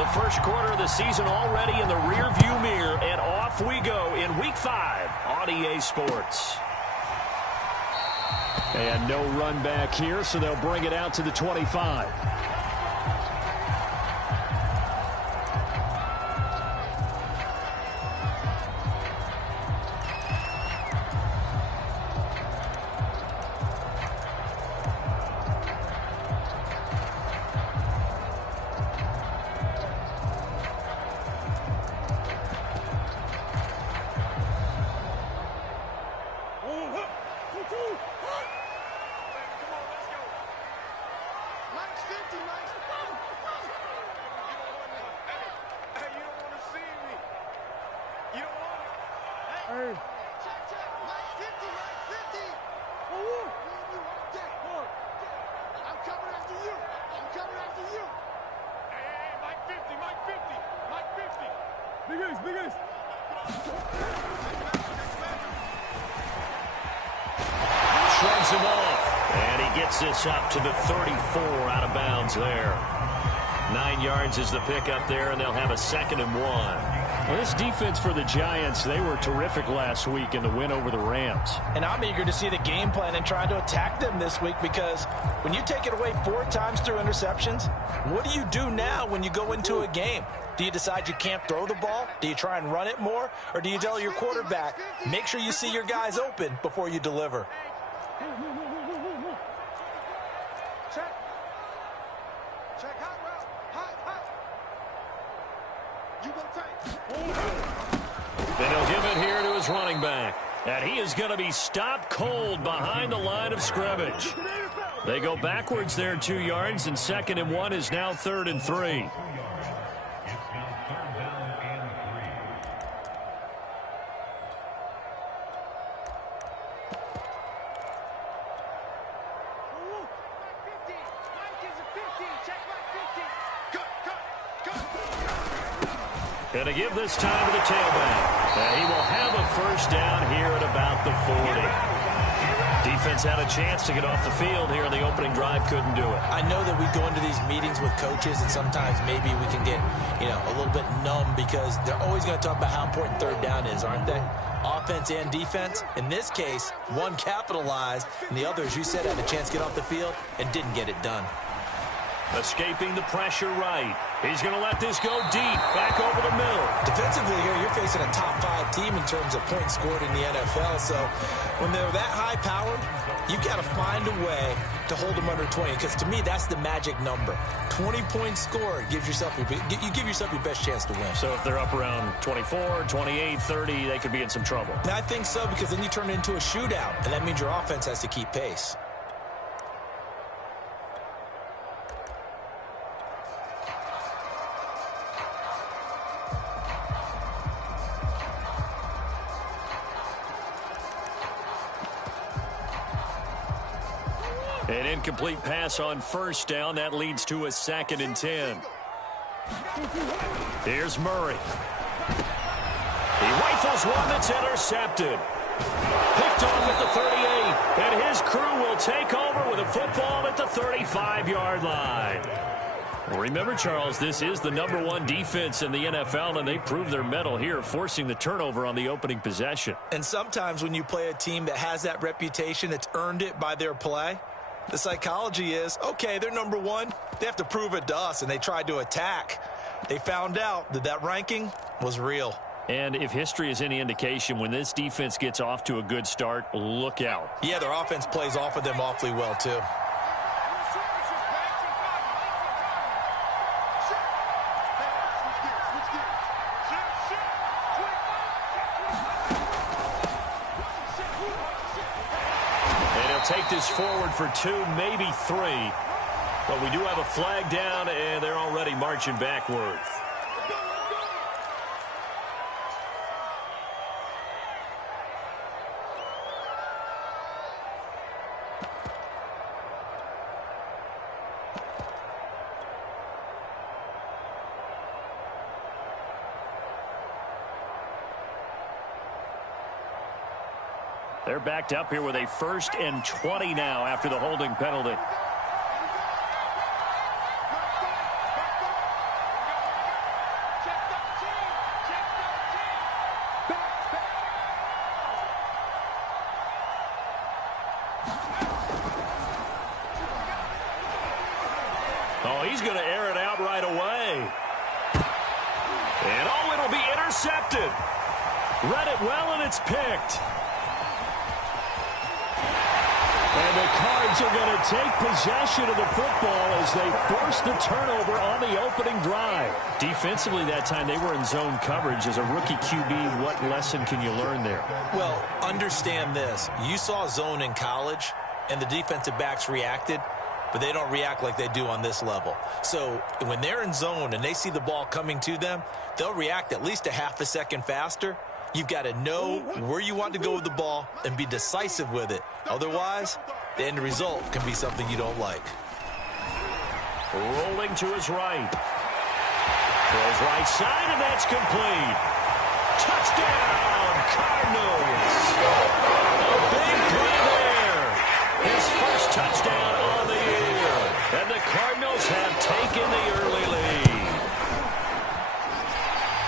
The first quarter of the season already in the rearview mirror, and off we go in Week 5 on EA Sports. And no run back here, so they'll bring it out to the 25. Shrugs him off, and he gets this up to the 34 out of bounds there. 9 yards is the pickup there, and they'll have a 2nd and 1. Well, this defense for the Giants, they were terrific last week in the win over the Rams. And I'm eager to see the game plan and trying to attack them this week, because when you take it away 4 times through interceptions, what do you do now when you go into a game? Do you decide you can't throw the ball? Do you try and run it more? Or do you tell your quarterback, make sure you see your guys open before you deliver? Then he'll give it here to his running back. And he is going to be stopped cold behind the line of scrimmage. They go backwards there 2 yards, and 2nd and 1 is now 3rd and 3. Going to give this time to the tailback. And he will have a first down here at about the 40. Defense had a chance to get off the field here in the opening drive, couldn't do it. I know that we go into these meetings with coaches, and sometimes maybe we can get, a little bit numb, because they're always going to talk about how important 3rd down is, aren't they? Offense and defense. In this case, one capitalized, and the other, as you said, had a chance to get off the field and didn't get it done. Escaping the pressure right. He's going to let this go deep, back over the middle. Defensively here, you're facing a top 5 team in terms of points scored in the NFL. So when they're that high-powered, you've got to find a way to hold them under 20. Because to me, that's the magic number. 20 points scored gives yourself you give yourself your best chance to win. So if they're up around 24, 28, 30, they could be in some trouble. And I think so, because then you turn it into a shootout, and that means your offense has to keep pace. An incomplete pass on first down. That leads to a 2nd and 10. Here's Murray. He rifles one that's intercepted. Picked off at the 38. And his crew will take over with a football at the 35-yard line. Remember, Charles, this is the #1 defense in the NFL, and they prove their mettle here, forcing the turnover on the opening possession. And sometimes when you play a team that has that reputation, it's earned it by their play. The psychology is, okay, they're #1. They have to prove it to us, and they tried to attack. They found out that that ranking was real. And if history is any indication, when this defense gets off to a good start, look out. Yeah, their offense plays off of them awfully well, too. Take this forward for 2, maybe 3. But we do have a flag down, and they're already marching backward. They're backed up here with a 1st and 20 now after the holding penalty. Oh, he's going to air it out right away. And, oh, it'll be intercepted. Read it well, and it's picked. And the Cards are going to take possession of the football as they force the turnover on the opening drive. Defensively that time, they were in zone coverage. As a rookie QB, what lesson can you learn there? Well, understand this. You saw zone in college, and the defensive backs reacted, but they don't react like they do on this level. So when they're in zone and they see the ball coming to them, they'll react at least a half a second faster. You've got to know where you want to go with the ball and be decisive with it. Otherwise, the end result can be something you don't like. Rolling to his right. Throws right side, and that's complete. Touchdown, Cardinals. A big play there. His first touchdown on the year. And the Cardinals have taken the early lead.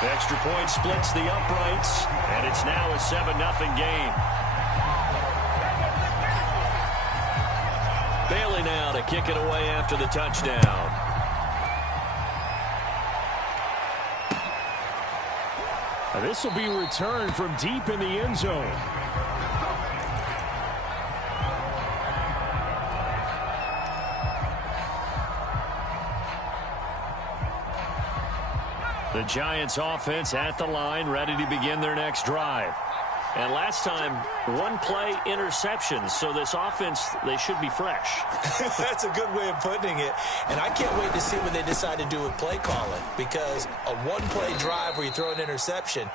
The extra point splits the uprights, and it's now a 7-0 game. Bailey now to kick it away after the touchdown. And this will be returned from deep in the end zone. The Giants offense at the line, ready to begin their next drive. And last time, one-play interceptions, so this offense, they should be fresh. That's a good way of putting it. And I can't wait to see what they decide to do with play calling, because a one-play drive where you throw an interception,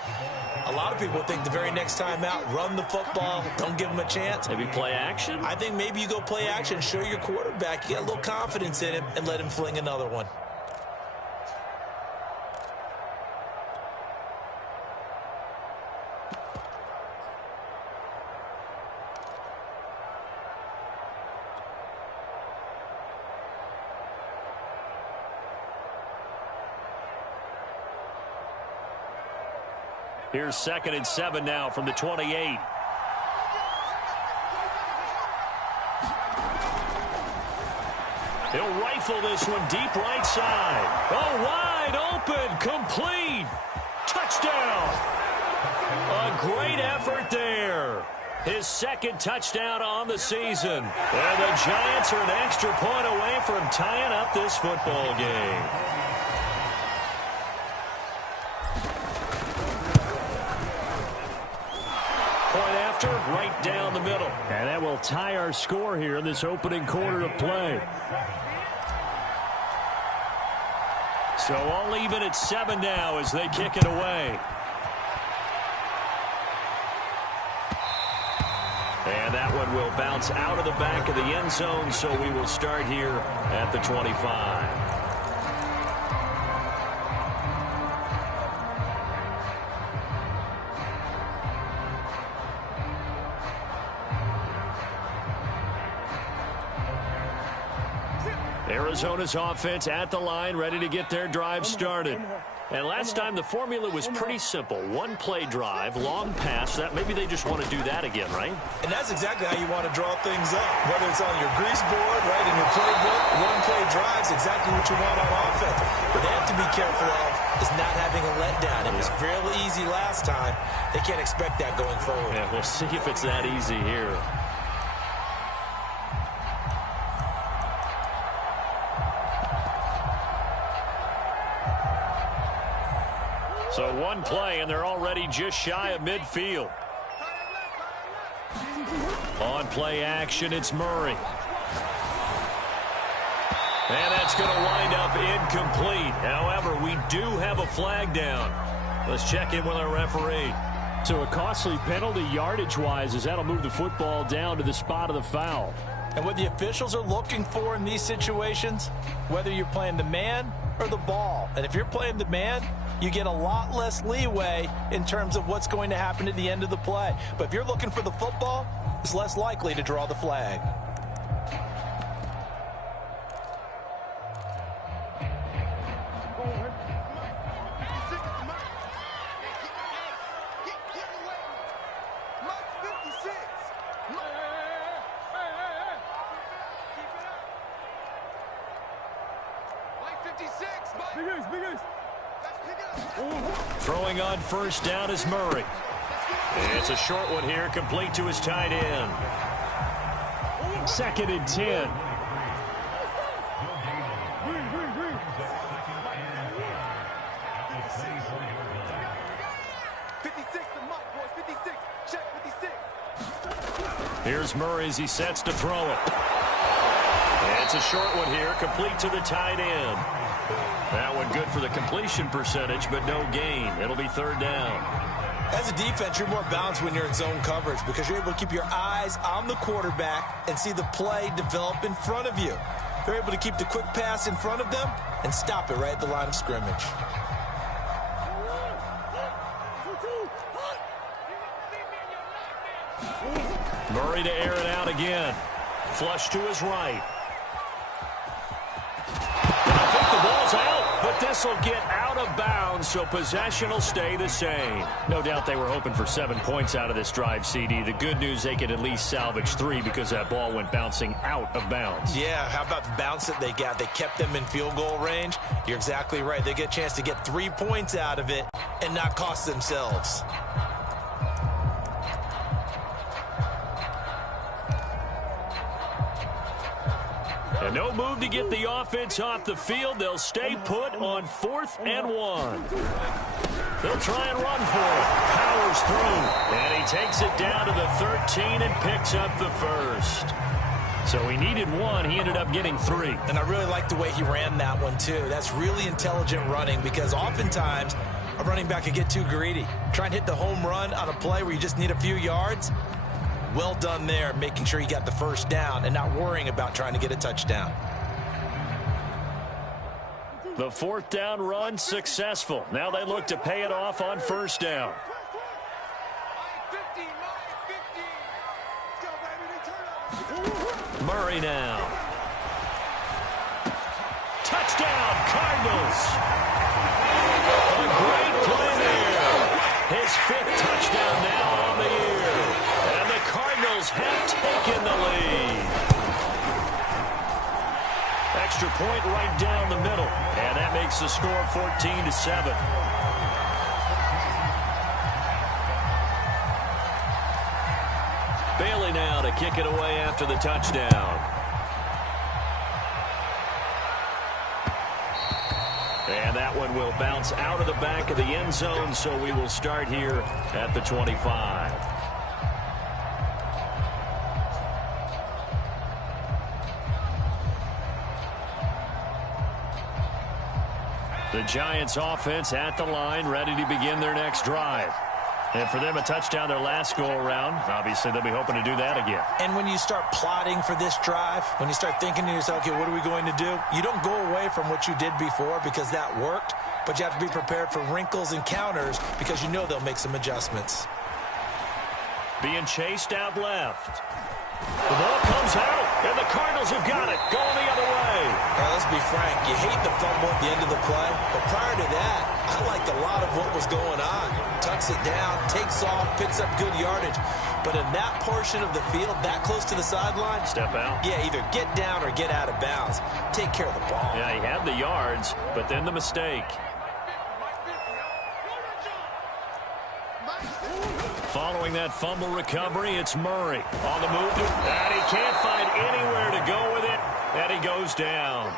a lot of people think the very next time out, run the football, don't give them a chance. Maybe play action? I think maybe you go play action, show your quarterback, you get a little confidence in him, and let him fling another one. Here's 2nd and 7 now from the 28. He'll rifle this one deep right side. Oh, wide open, complete. Touchdown. A great effort there. His second touchdown on the season. And the Giants are an extra point away from tying up this football game. Right down the middle. And that will tie our score here in this opening quarter of play. So all even at 7 now as they kick it away. And that one will bounce out of the back of the end zone, so we will start here at the 25. Arizona's offense at the line, ready to get their drive started. And last time the formula was pretty simple. One-play drive, long pass. That maybe they just want to do that again, right? And that's exactly how you want to draw things up. Whether it's on your grease board, right, in your playbook, one-play drives, exactly what you want on offense. But they have to be careful of is not having a letdown. It was fairly easy last time. They can't expect that going forward. Yeah, we'll see if it's that easy here. So one play, and they're already just shy of midfield. On play action, it's Murray. And that's going to wind up incomplete. However, we do have a flag down. Let's check in with our referee. So a costly penalty yardage-wise, as that'll move the football down to the spot of the foul. And what the officials are looking for in these situations, whether you're playing the man or the ball. And if you're playing the man, you get a lot less leeway in terms of what's going to happen at the end of the play. But if you're looking for the football, it's less likely to draw the flag. Throwing on first down is Murray. It's a short one here, complete to his tight end. 2nd and 10. Here's Murray as he sets to throw it. It's a short one here, complete to the tight end. That one good for the completion percentage, but no gain. It'll be 3rd down. As a defense, you're more balanced when you're in zone coverage because you're able to keep your eyes on the quarterback and see the play develop in front of you. They're able to keep the quick pass in front of them and stop it right at the line of scrimmage. Murray to air it out again. Flush to his right. I think the ball's out, but this will get out of bounds, so possession will stay the same. No doubt they were hoping for 7 points out of this drive, CD. The good news, they could at least salvage 3 because that ball went bouncing out of bounds. Yeah, how about the bounce that they got? They kept them in field goal range. You're exactly right. They get a chance to get 3 points out of it and not cost themselves. And no move to get the offense off the field. They'll stay put on 4th and 1. They'll try and run for it. Powers through. And he takes it down to the 13 and picks up the first. So he needed 1. He ended up getting 3. And I really like the way he ran that one, too. That's really intelligent running because oftentimes a running back can get too greedy. Try and hit the home run on a play where you just need a few yards. Well done there, making sure you got the first down and not worrying about trying to get a touchdown. The 4th down run successful. Now they look to pay it off on 1st down. Murray now. Touchdown, Cardinals. A great play there. His 5th touchdown now on the year. And the Cardinals have taken the lead. Extra point right down the middle. And that makes the score 14-7. Bailey now to kick it away after the touchdown. And that one will bounce out of the back of the end zone, so we will start here at the 25. The Giants offense at the line, ready to begin their next drive. And for them, a touchdown their last go-around. Obviously, they'll be hoping to do that again. And when you start plotting for this drive, when you start thinking to yourself, okay, what are we going to do? You don't go away from what you did before because that worked, but you have to be prepared for wrinkles and counters because you know they'll make some adjustments. Being chased out left. The ball comes out, and the Cardinals have got it. Going the other way. Now, let's be frank. You hate the fumble at the end of the play, but prior to that, I liked a lot of what was going on. Tucks it down, takes off, picks up good yardage. But in that portion of the field, that close to the sideline, step out. Yeah, either get down or get out of bounds. Take care of the ball. Yeah, he had the yards, but then the mistake. Following that fumble recovery, it's Murray on the move. And he can't find anywhere to go with it, and he goes down.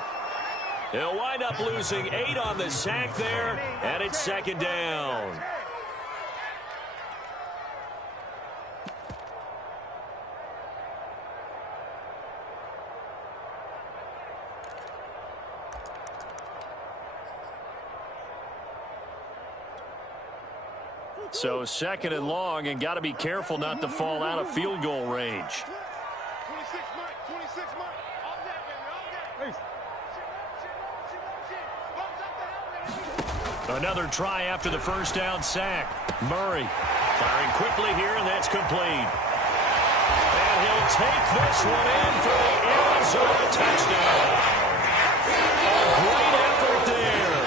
He'll wind up losing 8 on the sack there, and it's 2nd down. So 2nd and long, and got to be careful not to fall out of field goal range. 26 Mike. All day, baby, all day. Another try after the first down sack. Murray firing quickly here, and that's complete. And he'll take this one in for the Arizona touchdown. A great effort there.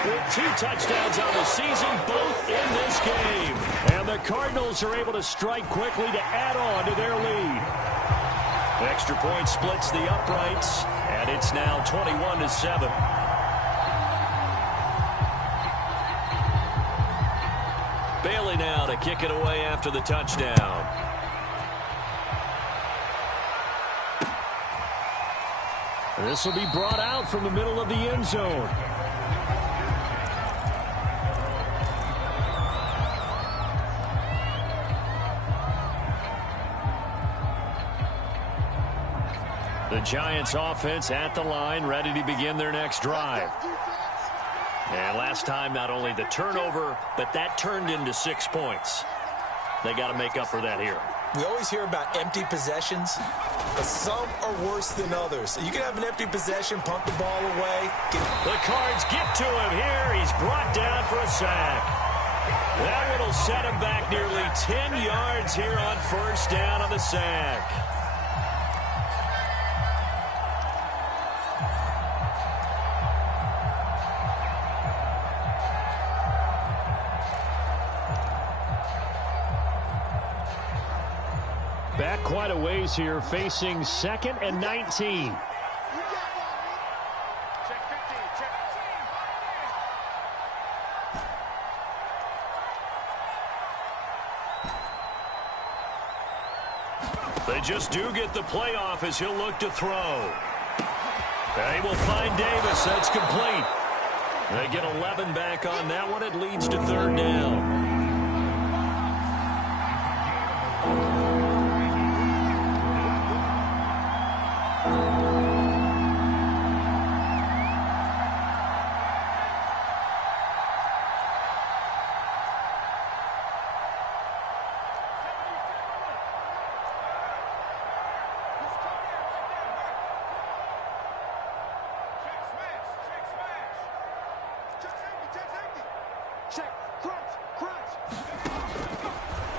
With 2 touchdowns on the season, both in this game. And the Cardinals are able to strike quickly to add on to their lead. The extra point splits the uprights, and it's now 21-7. kick it away after the touchdown. This will be brought out from the middle of the end zone. The Giants offense at the line, ready to begin their next drive. And last time, not only the turnover, but that turned into 6 points. They got to make up for that here. We always hear about empty possessions, but some are worse than others. You can have an empty possession, punt the ball away. The Cards get to him here. He's brought down for a sack. That one will set him back nearly 10 yards here on first down on the sack. Back quite a ways here, facing 2nd and 19. Check 15. Check. They just do get the playoff as he'll look to throw. They will find Davis. That's complete. They get 11 back on that one. It leads to 3rd down.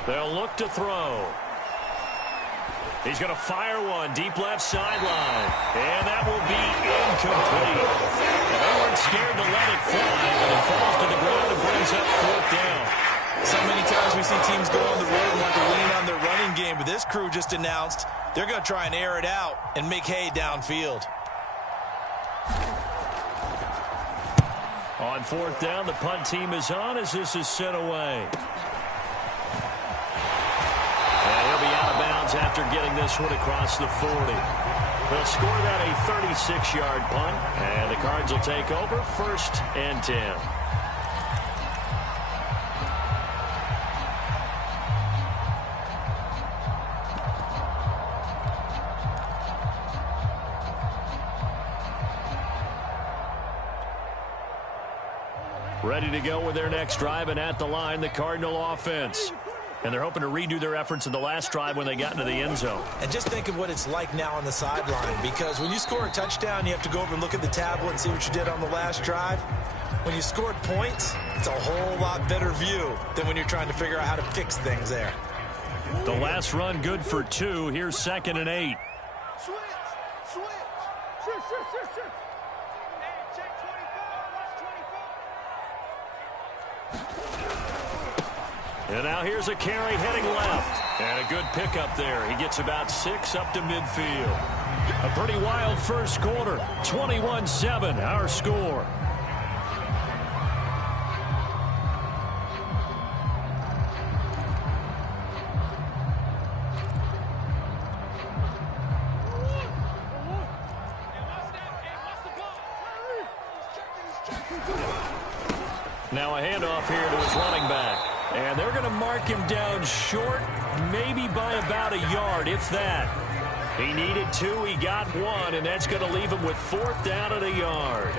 They'll look to throw. He's going to fire one deep left sideline. And that will be incomplete. They weren't scared to let it fly, but it falls to the ground and brings up 4th down. So many times we see teams go on the road and want to lean on their running game, but this crew just announced they're going to try and air it out and make hay downfield. On 4th down, the punt team is on as this is sent away. After getting this one across the 40. They'll score that a 36-yard punt, and the Cards will take over 1st and 10. Ready to go with their next drive, and at the line, the Cardinal offense. And they're hoping to redo their efforts in the last drive when they got into the end zone. And just think of what it's like now on the sideline, because when you score a touchdown, you have to go over and look at the tablet and see what you did on the last drive. When you scored points, it's a whole lot better view than when you're trying to figure out how to fix things there. The last run good for 2. Here's 2nd and 8. Switch. Hey, check 24. Watch 24. And now here's a carry heading left. And a good pickup there. He gets about 6 up to midfield. A pretty wild first quarter. 21-7, our score. Now a handoff here to his running back. And they're going to mark him down short, maybe by about a yard, if that. He needed 2, he got 1, and that's going to leave him with 4th down at a yard.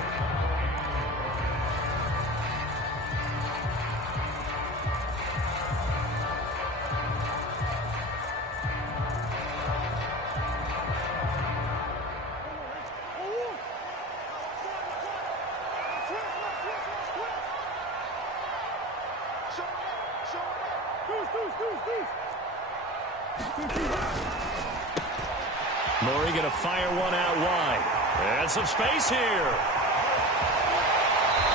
Murray going to fire one out wide. And some space here.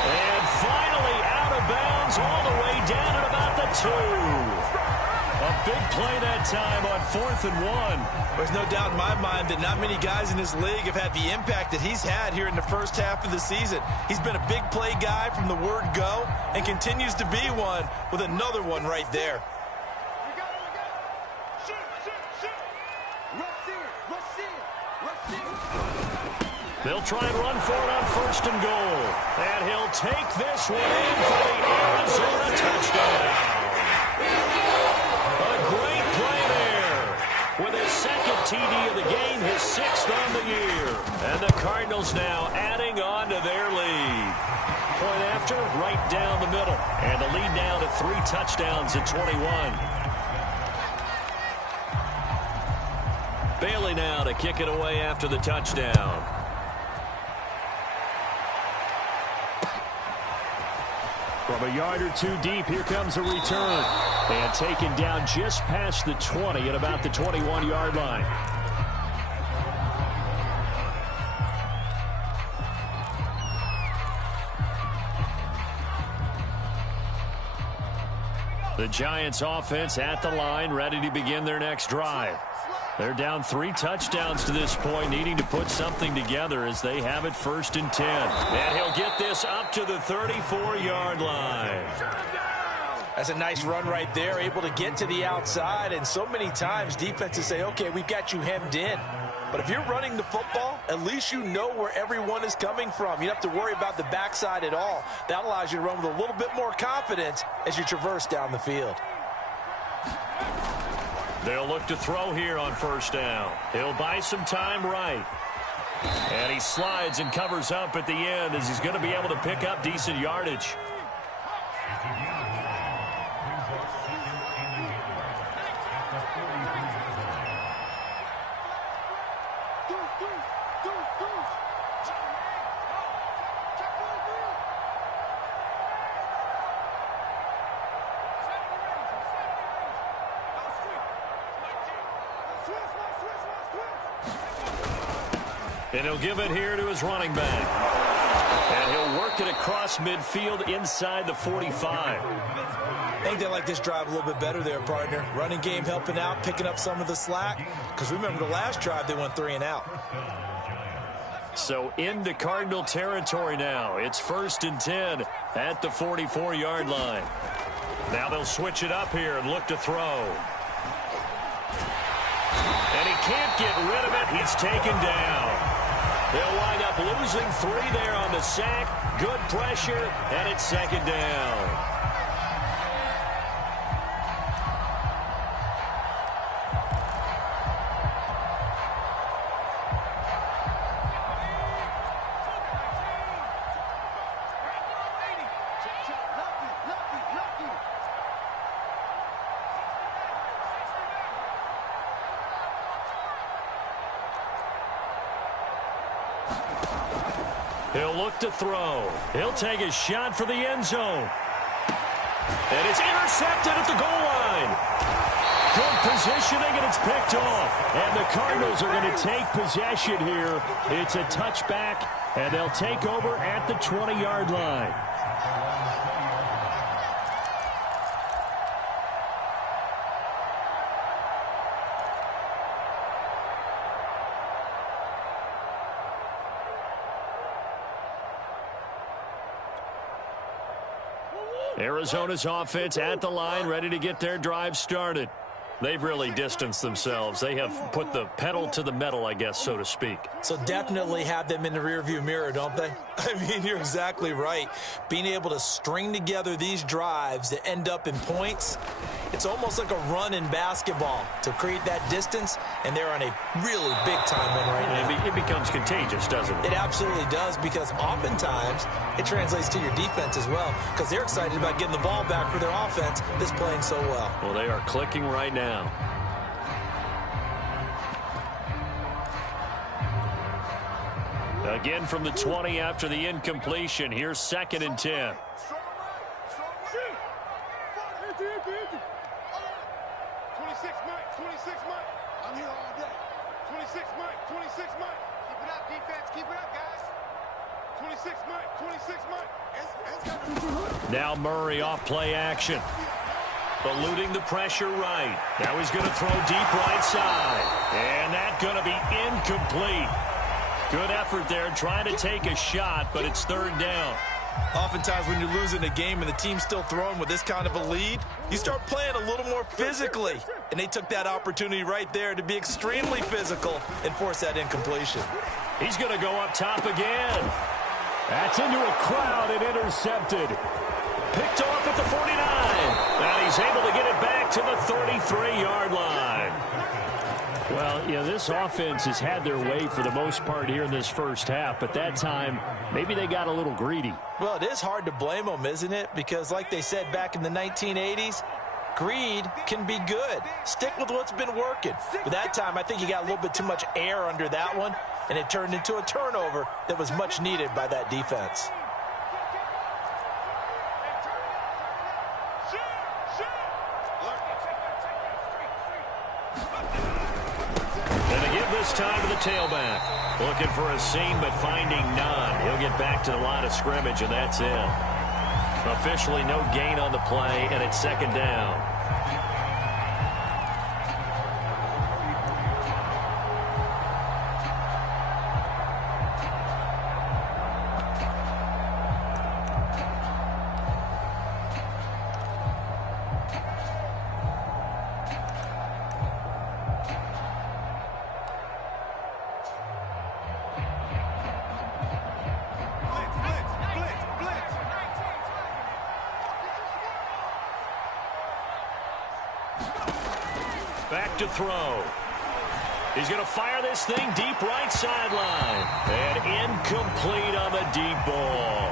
And finally out of bounds all the way down at about the 2. A big play that time on 4th and 1. There's no doubt in my mind that not many guys in this league have had the impact that he's had here in the first half of the season. He's been a big play guy from the word go and continues to be one with another one right there. They'll try and run for it on 1st and goal. And he'll take this one in for the Arizona touchdown. A great play there. With his 2nd TD of the game, his 6th on the year. And the Cardinals now adding on to their lead. Point after, right down the middle. And the lead now to 3 touchdowns at 21. Bailey now to kick it away after the touchdown. From a yard or 2 deep, here comes a return. And taken down just past the 20 at about the 21-yard line. The Giants offense at the line, ready to begin their next drive. They're down 3 touchdowns to this point, needing to put something together as they have it 1st and 10. And he'll get this up to the 34-yard line. That's a nice run right there, able to get to the outside. And so many times defenses say, okay, we've got you hemmed in. But if you're running the football, at least you know where everyone is coming from. You don't have to worry about the backside at all. That allows you to run with a little bit more confidence as you traverse down the field. They'll look to throw here on 1st down. He'll buy some time right. And he slides and covers up at the end as he's going to be able to pick up decent yardage. And he'll give it here to his running back. And he'll work it across midfield inside the 45. I think they like this drive a little bit better there, partner. Running game helping out, picking up some of the slack. Because remember, the last drive, they went 3 and out. So into Cardinal territory now. It's 1st and 10 at the 44-yard line. Now they'll switch it up here and look to throw. And he can't get rid of it. He's taken down. They'll wind up losing 3 there on the sack. Good pressure, and it's 2nd down. He'll look to throw. He'll take a shot for the end zone. And it's intercepted at the goal line. Good positioning, and it's picked off. And the Cardinals are going to take possession here. It's a touchback, and they'll take over at the 20-yard line. Arizona's offense at the line, ready to get their drive started. They've really distanced themselves. They have put the pedal to the metal, I guess, so to speak. So definitely have them in the rearview mirror, don't they? I mean, you're exactly right. Being able to string together these drives that end up in points, it's almost like a run in basketball to create that distance, and they're on a really big-time one right now. It becomes contagious, doesn't it? It absolutely does, because oftentimes it translates to your defense as well, because they're excited about getting the ball back for their offense that's playing so well. Well, they are clicking right now. Again from the 20 after the incompletion. Here's 2nd and 10. 26 Mike, 26 Mike. I'm here all day. 26 Mike, 26 Mike. Keep it up, defense. Keep it up, guys. 26 Mike, 26 Mike. Now Murray off play action. Eluding the pressure right. Now he's going to throw deep right side. And that's going to be incomplete. Good effort there trying to take a shot, but it's 3rd down. Oftentimes when you're losing a game and the team's still throwing with this kind of a lead, you start playing a little more physically. And they took that opportunity right there to be extremely physical and force that incompletion. He's going to go up top again. That's into a crowd and intercepted. Picked off at the 49. And he's able to get it back to the 33-yard line. Well, you know, this offense has had their way for the most part here in this first half, but that time, maybe they got a little greedy. Well, it is hard to blame them, isn't it? Because like they said back in the 1980s, greed can be good. Stick with what's been working. But that time, I think you got a little bit too much air under that one, and it turned into a turnover that was much needed by that defense. This time to the tailback. Looking for a seam, but finding none. He'll get back to the line of scrimmage, and that's it. Officially no gain on the play, and it's second down. Back to throw. He's going to fire this thing deep right sideline. And incomplete on the deep ball.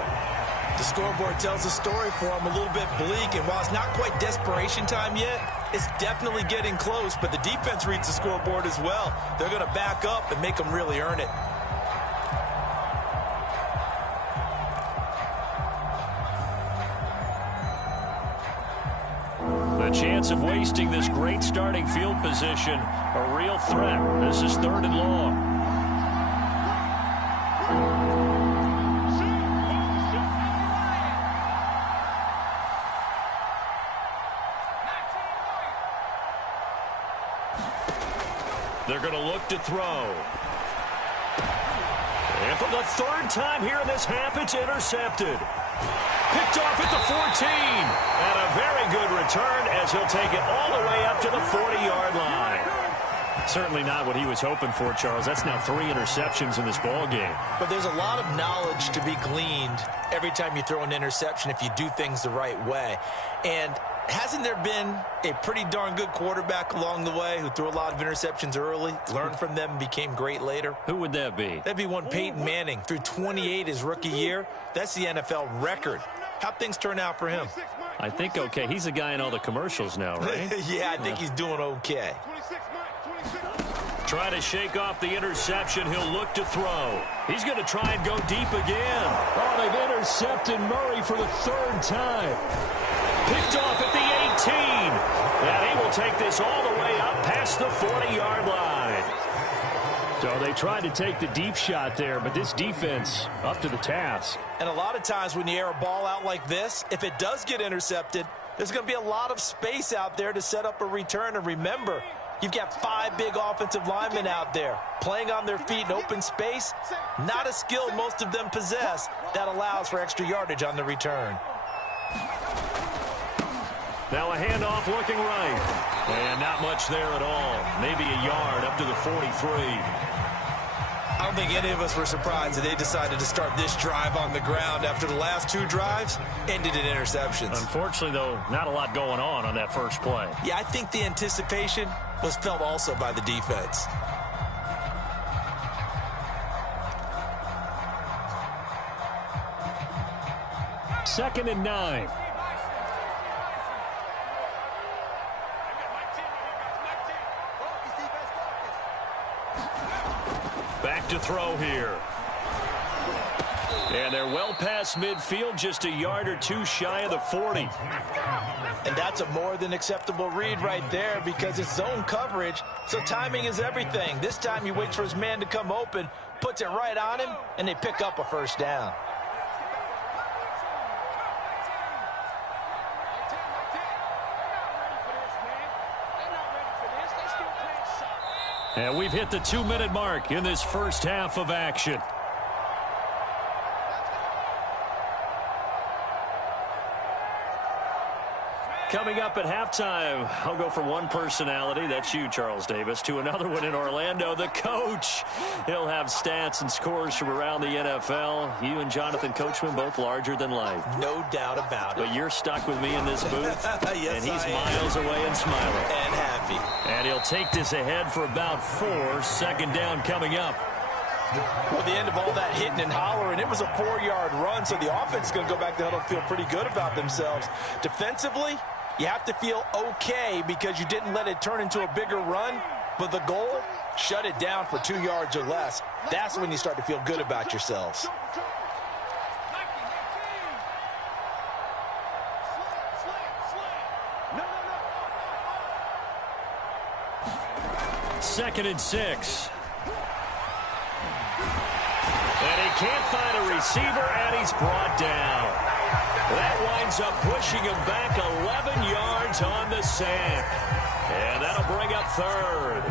The scoreboard tells a story for him, a little bit bleak, and while it's not quite desperation time yet, it's definitely getting close, but the defense reads the scoreboard as well. They're going to back up and make them really earn it. The chance of wasting this great starting field position, a real threat. This is 3rd and long. They're going to look to throw. And for the 3rd time here in this half, it's intercepted. Picked off at the 14. And a very good return as he'll take it all the way up to the 40-yard line. Certainly not what he was hoping for, Charles. That's now 3 interceptions in this ball game. But there's a lot of knowledge to be gleaned every time you throw an interception if you do things the right way. And hasn't there been a pretty darn good quarterback along the way who threw a lot of interceptions early, learned from them, and became great later? Who would that be? That'd be one Peyton Manning. Threw 28 his rookie year. That's the NFL record. How'd things turn out for him? I think okay. He's a guy in all the commercials now, right? Yeah, I think he's doing okay. Try to shake off the interception. He'll look to throw. He's going to try and go deep again. Oh, they've intercepted Murray for the 3rd time. Picked off at the 18. And he will take this all the way up past the 40-yard line. So they tried to take the deep shot there, but this defense up to the task. And a lot of times when you air a ball out like this, if it does get intercepted, there's going to be a lot of space out there to set up a return. And remember, you've got 5 big offensive linemen out there playing on their feet in open space. Not a skill most of them possess that allows for extra yardage on the return. Now a handoff looking right. And not much there at all. Maybe a yard up to the 43. I don't think any of us were surprised that they decided to start this drive on the ground after the last 2 drives ended in interceptions. Unfortunately, though, not a lot going on that first play. Yeah, I think the anticipation was felt also by the defense. Second and 9. Back to throw here. And they're well past midfield, just a yard or 2 shy of the 40. And that's a more than acceptable read right there because it's zone coverage, so timing is everything. This time he waits for his man to come open, puts it right on him, and they pick up a 1st down. And we've hit the 2-minute mark in this first half of action. Coming up at halftime, I'll go from one personality, that's you, Charles Davis, to another one in Orlando, the coach. He'll have stats and scores from around the NFL. You and Jonathan Coachman both larger than life. No doubt about it. But you're stuck with me in this booth, yes, and he's I miles am. away and smiling. And happy. And he'll take this ahead for about 4. Second down coming up. Well, the end of all that hitting and hollering, it was a 4-yard run, so the offense is going to go back to huddle and feel pretty good about themselves. Defensively, you have to feel okay because you didn't let it turn into a bigger run, but the goal, shut it down for 2 yards or less. That's when you start to feel good about yourselves. Second and 6. And he can't find a receiver, and he's brought down. That winds up pushing him back 11 yards on the sack. And that'll bring up third.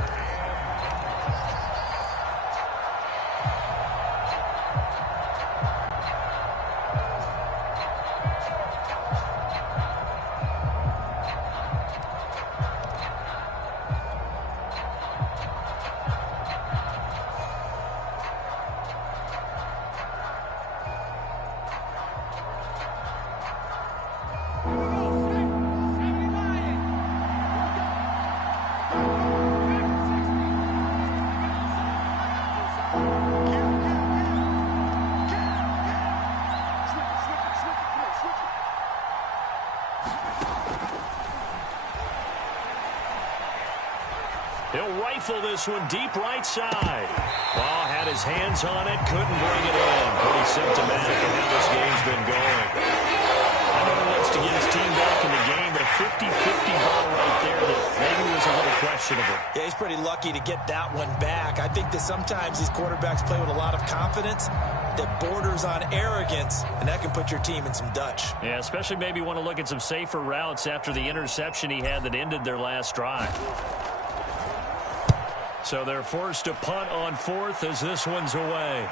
He'll rifle this one deep right side. Ball had his hands on it, couldn't bring it in. Pretty symptomatic of how this game's been going. I know he wants to get his team back in the game, but a 50-50 ball right there that maybe was a little questionable. Yeah, he's pretty lucky to get that one back. I think that sometimes these quarterbacks play with a lot of confidence that borders on arrogance, and that can put your team in some Dutch. Yeah, especially maybe want to look at some safer routes after the interception he had that ended their last drive. So they're forced to punt on 4th as this one's away.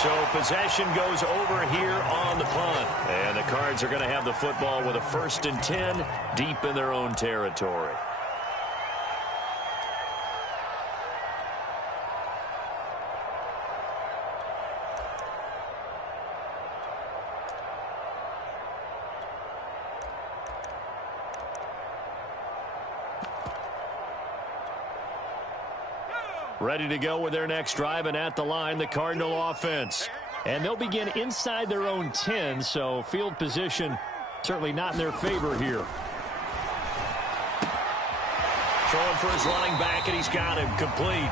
So possession goes over here on the punt. And the Cards are going to have the football with a 1st and 10 deep in their own territory. Ready to go with their next drive, and at the line, the Cardinal offense. And they'll begin inside their own 10, so field position certainly not in their favor here. Throwing for his running back, and he's got him complete.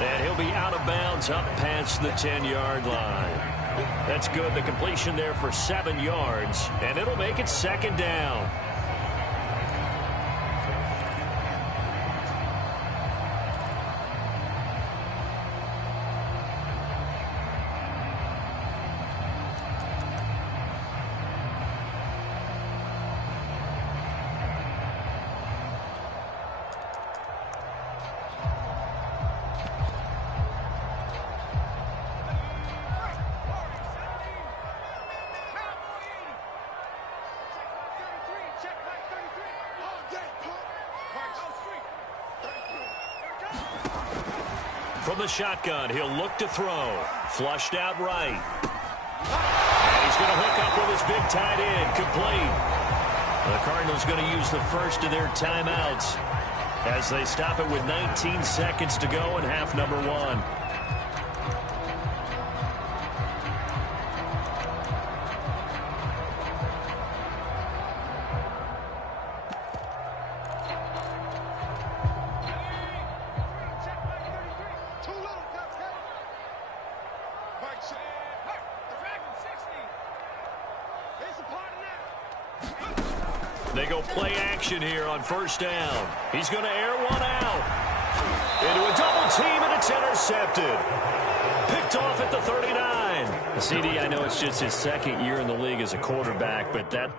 And he'll be out of bounds up past the 10-yard line. That's good. The completion there for 7 yards, and it'll make it second down. From the shotgun, he'll look to throw. Flushed out right. And he's going to hook up with his big tight end. Complete. The Cardinals going to use the first of their timeouts as they stop it with 19 seconds to go in half number 1. They go play action here on 1st down. He's going to air one out. Into a double team, and it's intercepted. Picked off at the 39. CD, I know it's just his 2nd year in the league as a quarterback, but that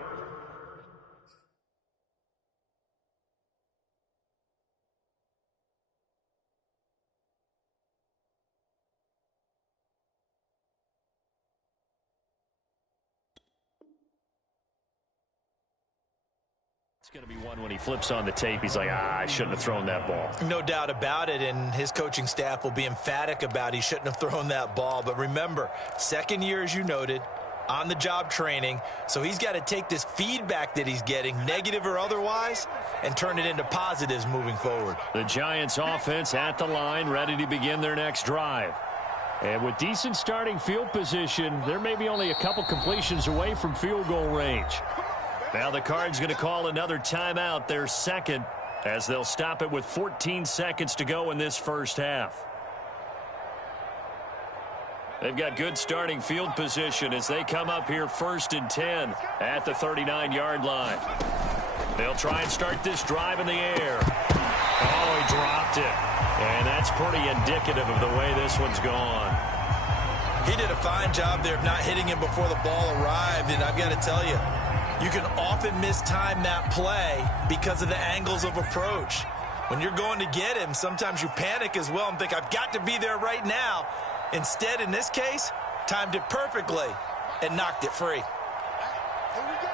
It's going to be one when he flips on the tape. He's like, I shouldn't have thrown that ball. No doubt about it, and his coaching staff will be emphatic about he shouldn't have thrown that ball. But remember, second year, as you noted, on-the-job training, so he's got to take this feedback that he's getting, negative or otherwise, and turn it into positives moving forward. The Giants offense at the line, ready to begin their next drive. And with decent starting field position, they're maybe only a couple completions away from field goal range. Now the Cards going to call another timeout, their second, as they'll stop it with 14 seconds to go in this first half. They've got good starting field position as they come up here 1st and 10 at the 39-yard line. They'll try and start this drive in the air. Oh, he dropped it. And that's pretty indicative of the way this one's gone. He did a fine job there of not hitting him before the ball arrived, and I've got to tell you, you can often mistime that play because of the angles of approach. When you're going to get him, sometimes you panic as well and think, I've got to be there right now. Instead, in this case, timed it perfectly and knocked it free. Here we go.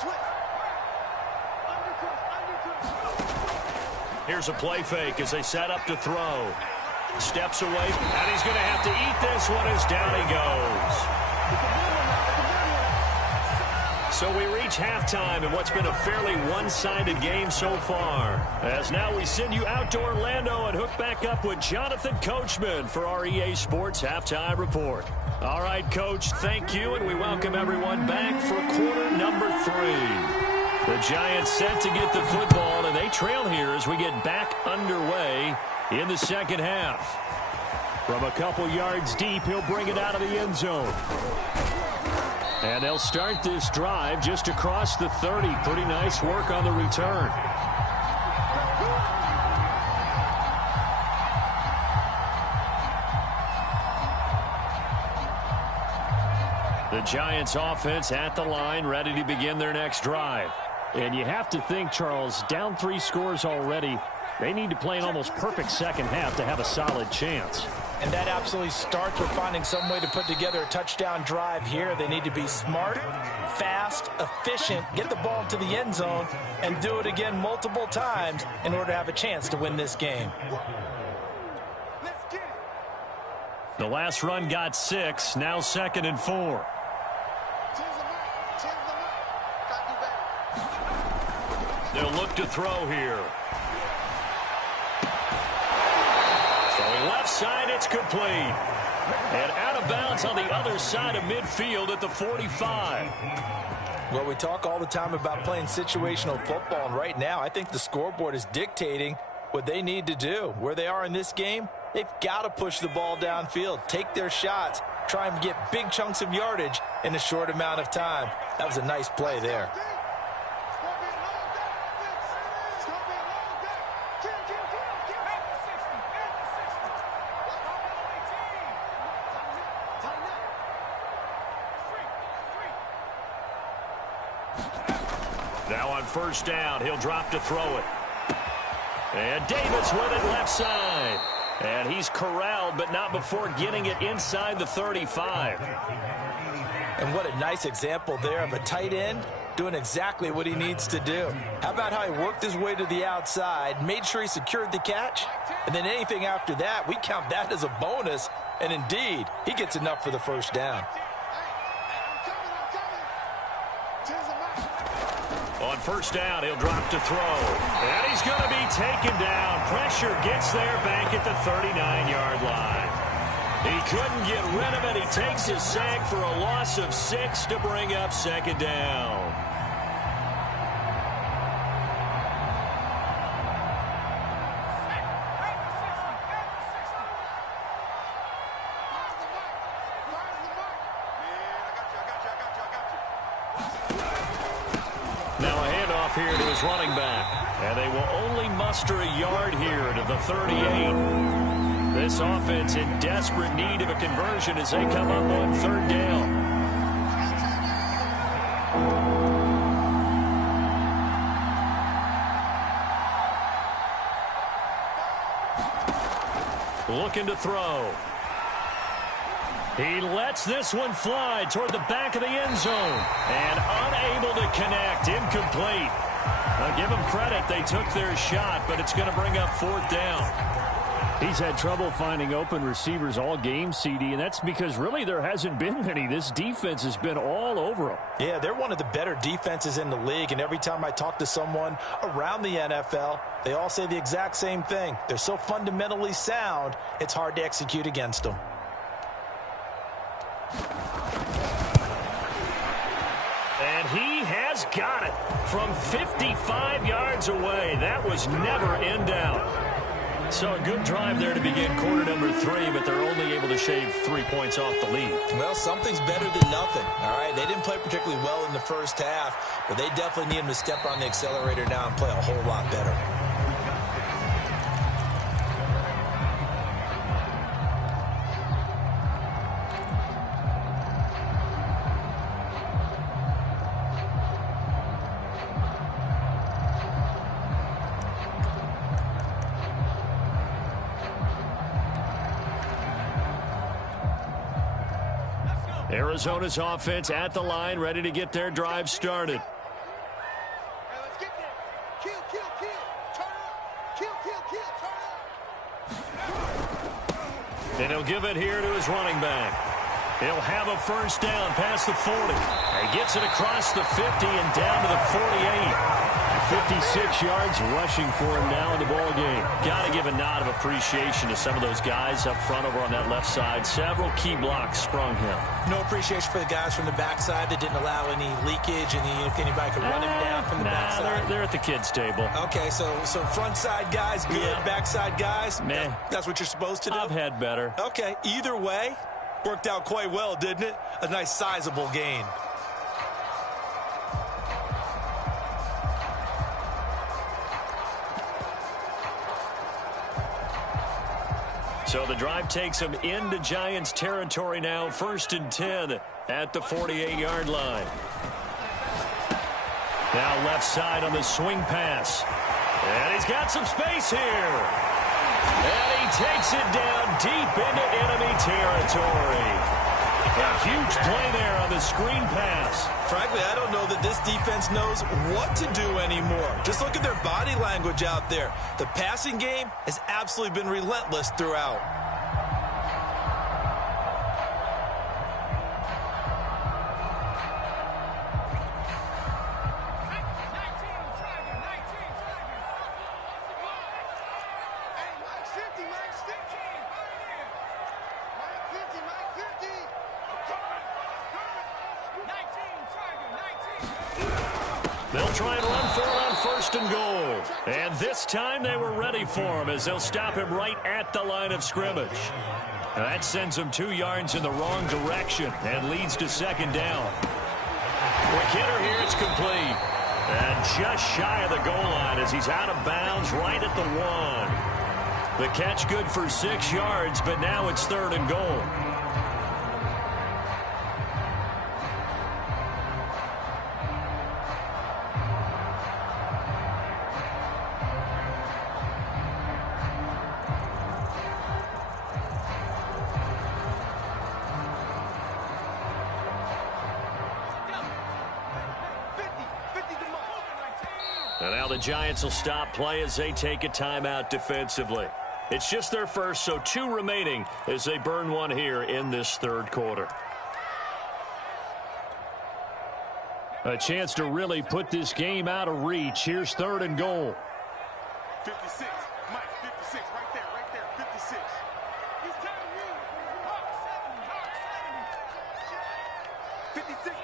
Switch. Here's a play fake as they set up to throw. Steps away, and he's going to have to eat this one as down he goes. So we reach halftime in what's been a fairly one-sided game so far. As now we send you out to Orlando and hook back up with Jonathan Coachman for our EA Sports Halftime Report. All right, Coach, thank you, and we welcome everyone back for quarter number 3. The Giants set to get the football, and they trail here as we get back underway in the second half. From a couple yards deep, he'll bring it out of the end zone. And they'll start this drive just across the 30. Pretty nice work on the return. The Giants offense at the line, ready to begin their next drive. And you have to think, Charles, down 3 scores already. They need to play an almost perfect second half to have a solid chance. And that absolutely starts with finding some way to put together a touchdown drive here. They need to be smart, fast, efficient, get the ball to the end zone, and do it again multiple times in order to have a chance to win this game. Let's get it. The last run got 6, now 2nd and 4. They'll look to throw here. Left side, it's complete. And out of bounds on the other side of midfield at the 45. Well, we talk all the time about playing situational football, and right now I think the scoreboard is dictating what they need to do. Where they are in this game, they've got to push the ball downfield, take their shots, try and get big chunks of yardage in a short amount of time. That was a nice play there. Now on first down, he'll drop to throw it. And Davis with it left side. And he's corralled, but not before getting it inside the 35. And what a nice example there of a tight end doing exactly what he needs to do. How about how he worked his way to the outside, made sure he secured the catch, and then anything after that, we count that as a bonus. And indeed, he gets enough for the first down. On first down, he'll drop to throw. And he's going to be taken down. Pressure gets there back at the 39-yard line. He couldn't get rid of it. He takes a sack for a loss of 6 to bring up second down. Here to his running back. And they will only muster a yard here to the 38. This offense in desperate need of a conversion as they come up on third down. Looking to throw. He lets this one fly toward the back of the end zone. And unable to connect. Incomplete. Now give them credit. They took their shot, but it's going to bring up 4th down. He's had trouble finding open receivers all game, CD, and that's because really there hasn't been many. This defense has been all over them. Yeah, they're one of the better defenses in the league, and every time I talk to someone around the NFL, they all say the exact same thing. They're so fundamentally sound, it's hard to execute against them. And he has got it from 55 yards away. That was never in doubt. So a good drive there to begin quarter number 3, but they're only able to shave 3 points off the lead. Well, something's better than nothing, all right? They didn't play particularly well in the first half, but they definitely need him to step on the accelerator now and play a whole lot better. Arizona's offense at the line, ready to get their drive started. Hey, let's get there. Kill, kill, kill. Turn up. Kill, kill, kill. Turn up. And he'll give it here to his running back. He'll have a first down past the 40. He gets it across the 50 and down to the 48. 56 yards rushing for him now in the ball game. Got to give a nod of appreciation to some of those guys up front over on that left side. Several key blocks sprung him. No appreciation for the guys from the backside that didn't allow any leakage and anybody could run him down from the backside. They're at the kids' table. Okay, so front side guys good, Yeah. backside guys, meh. That's what you're supposed to do? I've had better. Okay, either way, worked out quite well, didn't it? A nice sizable gain. So the drive takes them into Giants territory now, 1st and 10 at the 48-yard line. Now left side on the swing pass. And he's got some space here. And he takes it down deep into enemy territory. A huge play there on the screen pass. Frankly, I don't know that this defense knows what to do anymore. Just look at their body language out there. The passing game has absolutely been relentless throughout. They'll try and run for it on 1st and goal. And this time they were ready for him as they'll stop him right at the line of scrimmage. Now that sends him 2 yards in the wrong direction and leads to 2nd down. Quick hitter here, it's complete. And just shy of the goal line as he's out of bounds right at the 1. The catch good for 6 yards, but now it's 3rd and goal. And now the Giants will stop play as they take a timeout defensively. It's just their first, so 2 remaining as they burn one here in this 3rd quarter. A chance to really put this game out of reach. Here's 3rd and goal. 56. Mike, 56. Right there. 56. He's telling you. Mark 70. 56.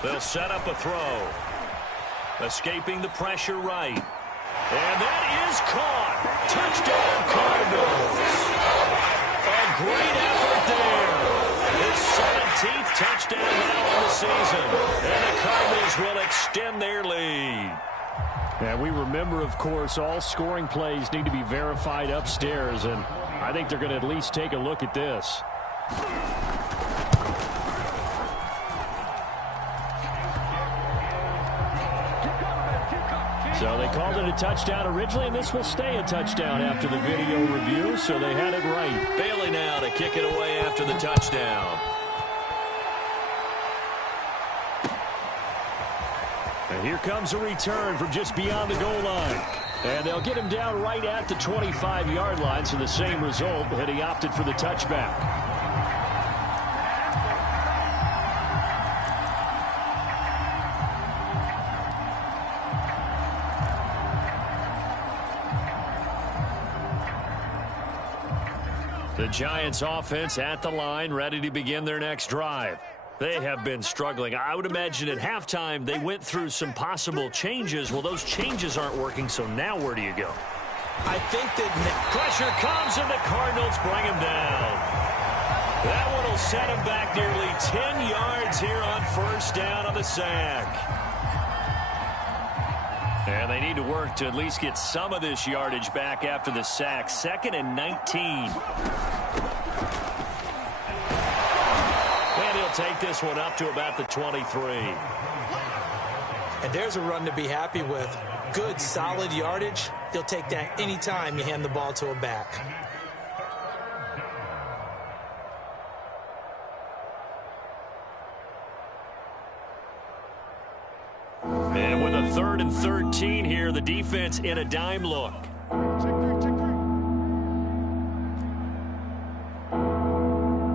They'll set up a throw. Escaping the pressure right. And that is caught. Touchdown Cardinals. A great effort there. His 17th touchdown now on the season. And the Cardinals will extend their lead. And we remember, of course, all scoring plays need to be verified upstairs. And I think they're going to at least take a look at this. So they called it a touchdown originally, and this will stay a touchdown after the video review, so they had it right. Bailey now to kick it away after the touchdown. And here comes a return from just beyond the goal line. And they'll get him down right at the 25-yard line, so the same result, and he opted for the touchback. The Giants offense at the line, ready to begin their next drive. They have been struggling. I would imagine at halftime they went through some possible changes. Well, those changes aren't working, so now where do you go? I think that pressure comes and the Cardinals bring him down. That one will set him back nearly 10 yards here on first down on the sack. And they need to work to at least get some of this yardage back after the sack. 2nd and 19. And he'll take this one up to about the 23. And there's a run to be happy with. Good, solid yardage. He'll take that anytime you hand the ball to a back. And with a 3rd and 13 here, the defense in a dime look. Check 3.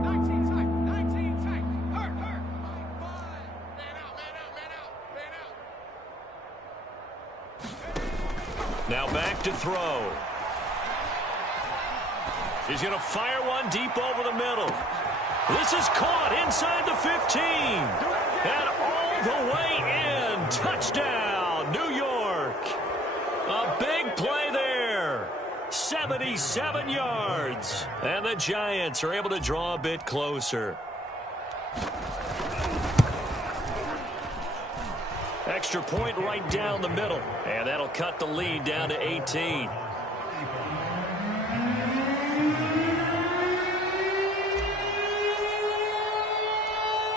19 tight. Hurt. Man out. Now back to throw. He's going to fire one deep over the middle. This is caught inside the 15. And all the way in. Touchdown, New York. A big play there. 77 yards. And the Giants are able to draw a bit closer. Extra point right down the middle. And that'll cut the lead down to 18.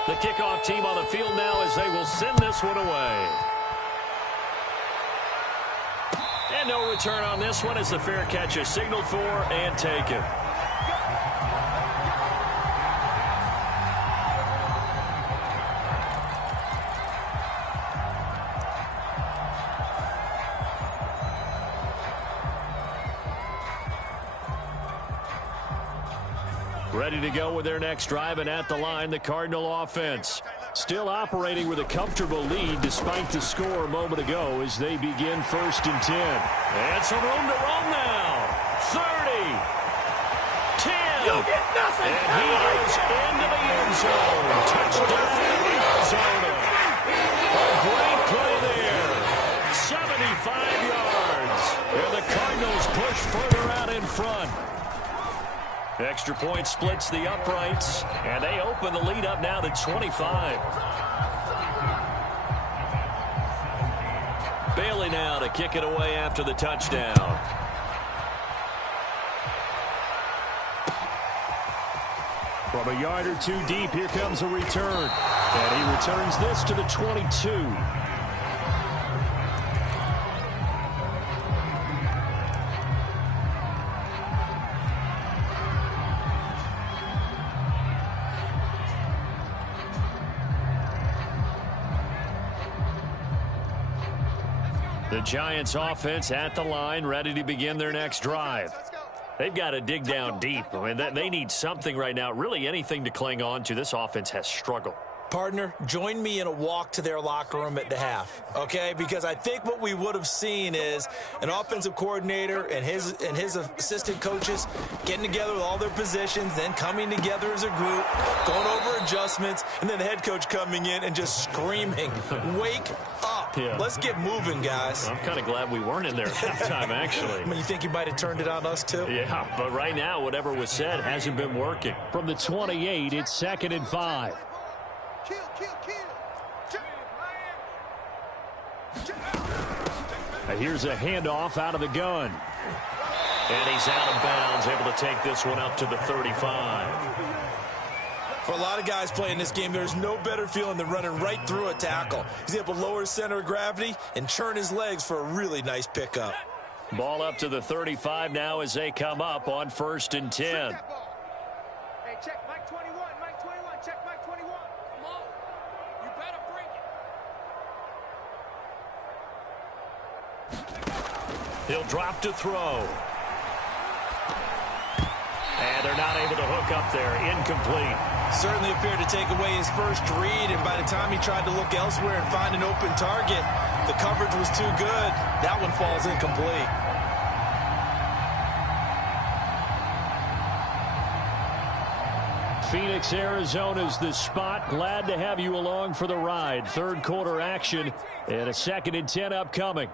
The kickoff team on the field now as they will send this one away. And no return on this one as the fair catch is signaled for and taken. Ready to go with their next drive, and at the line, the Cardinal offense. Still operating with a comfortable lead despite the score a moment ago as they begin 1st and 10. And some room to roam now. 30. 10. You get nothing. And he is into the end zone. Touchdown, Arizona. A great play there. 75 yards. And the Cardinals push further out in front. Extra point splits the uprights, and they open the lead up now to 25. Bailey now to kick it away after the touchdown. From a yard or two deep, here comes a return. And he returns this to the 22. The Giants offense at the line, ready to begin their next drive. They've got to dig down deep. I mean, they need something right now, really anything to cling on to. This offense has struggled. Partner, join me in a walk to their locker room at the half, okay? Because I think what we would have seen is an offensive coordinator and his assistant coaches getting together with all their positions, then coming together as a group, going over adjustments, and then the head coach coming in and just screaming, wake up. Yeah. Let's get moving, guys. I'm kind of glad we weren't in there at halftime, actually. I mean, you think he might have turned it on us, too? Yeah, but right now, whatever was said hasn't been working. From the 28, it's 2nd and 5. Kill. Here's a handoff out of the gun. And he's out of bounds, able to take this one up to the 35. For a lot of guys playing this game, there's no better feeling than running right through a tackle. He's able to lower his center of gravity and churn his legs for a really nice pickup. Ball up to the 35 now as they come up on 1st and 10. Hey, check Mike 21. Check Mike 21. Come on. You better bring it. He'll drop to throw. And they're not able to hook up there. Incomplete. Certainly appeared to take away his first read, and by the time he tried to look elsewhere and find an open target, the coverage was too good. That one falls incomplete. Phoenix, Arizona's the spot. Glad to have you along for the ride. Third quarter action and a 2nd and 10 upcoming.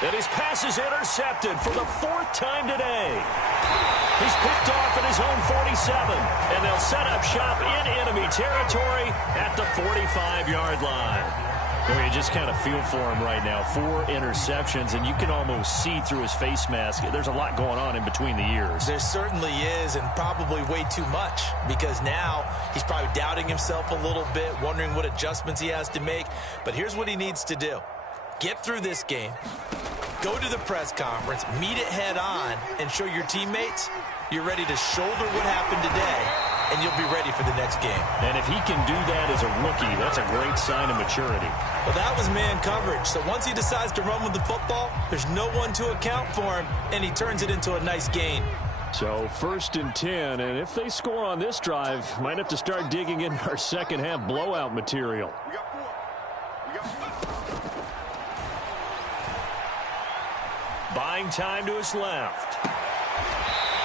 And his pass is intercepted for the 4th time today. He's picked off at his own 47, and they'll set up shop in enemy territory at the 45-yard line. Well, you just kind of feel for him right now. 4 interceptions, and you can almost see through his face mask. There's a lot going on in between the ears. There certainly is, and probably way too much, because now he's probably doubting himself a little bit, wondering what adjustments he has to make. But here's what he needs to do. Get through this game, go to the press conference, meet it head on, and show your teammates you're ready to shoulder what happened today, and you'll be ready for the next game. And if he can do that as a rookie, that's a great sign of maturity. Well, that was man coverage. So once he decides to run with the football, there's no one to account for him, and he turns it into a nice gain. So 1st and 10, and if they score on this drive, might have to start digging in our second half blowout material. We got 4. We got 4. Buying time to his left.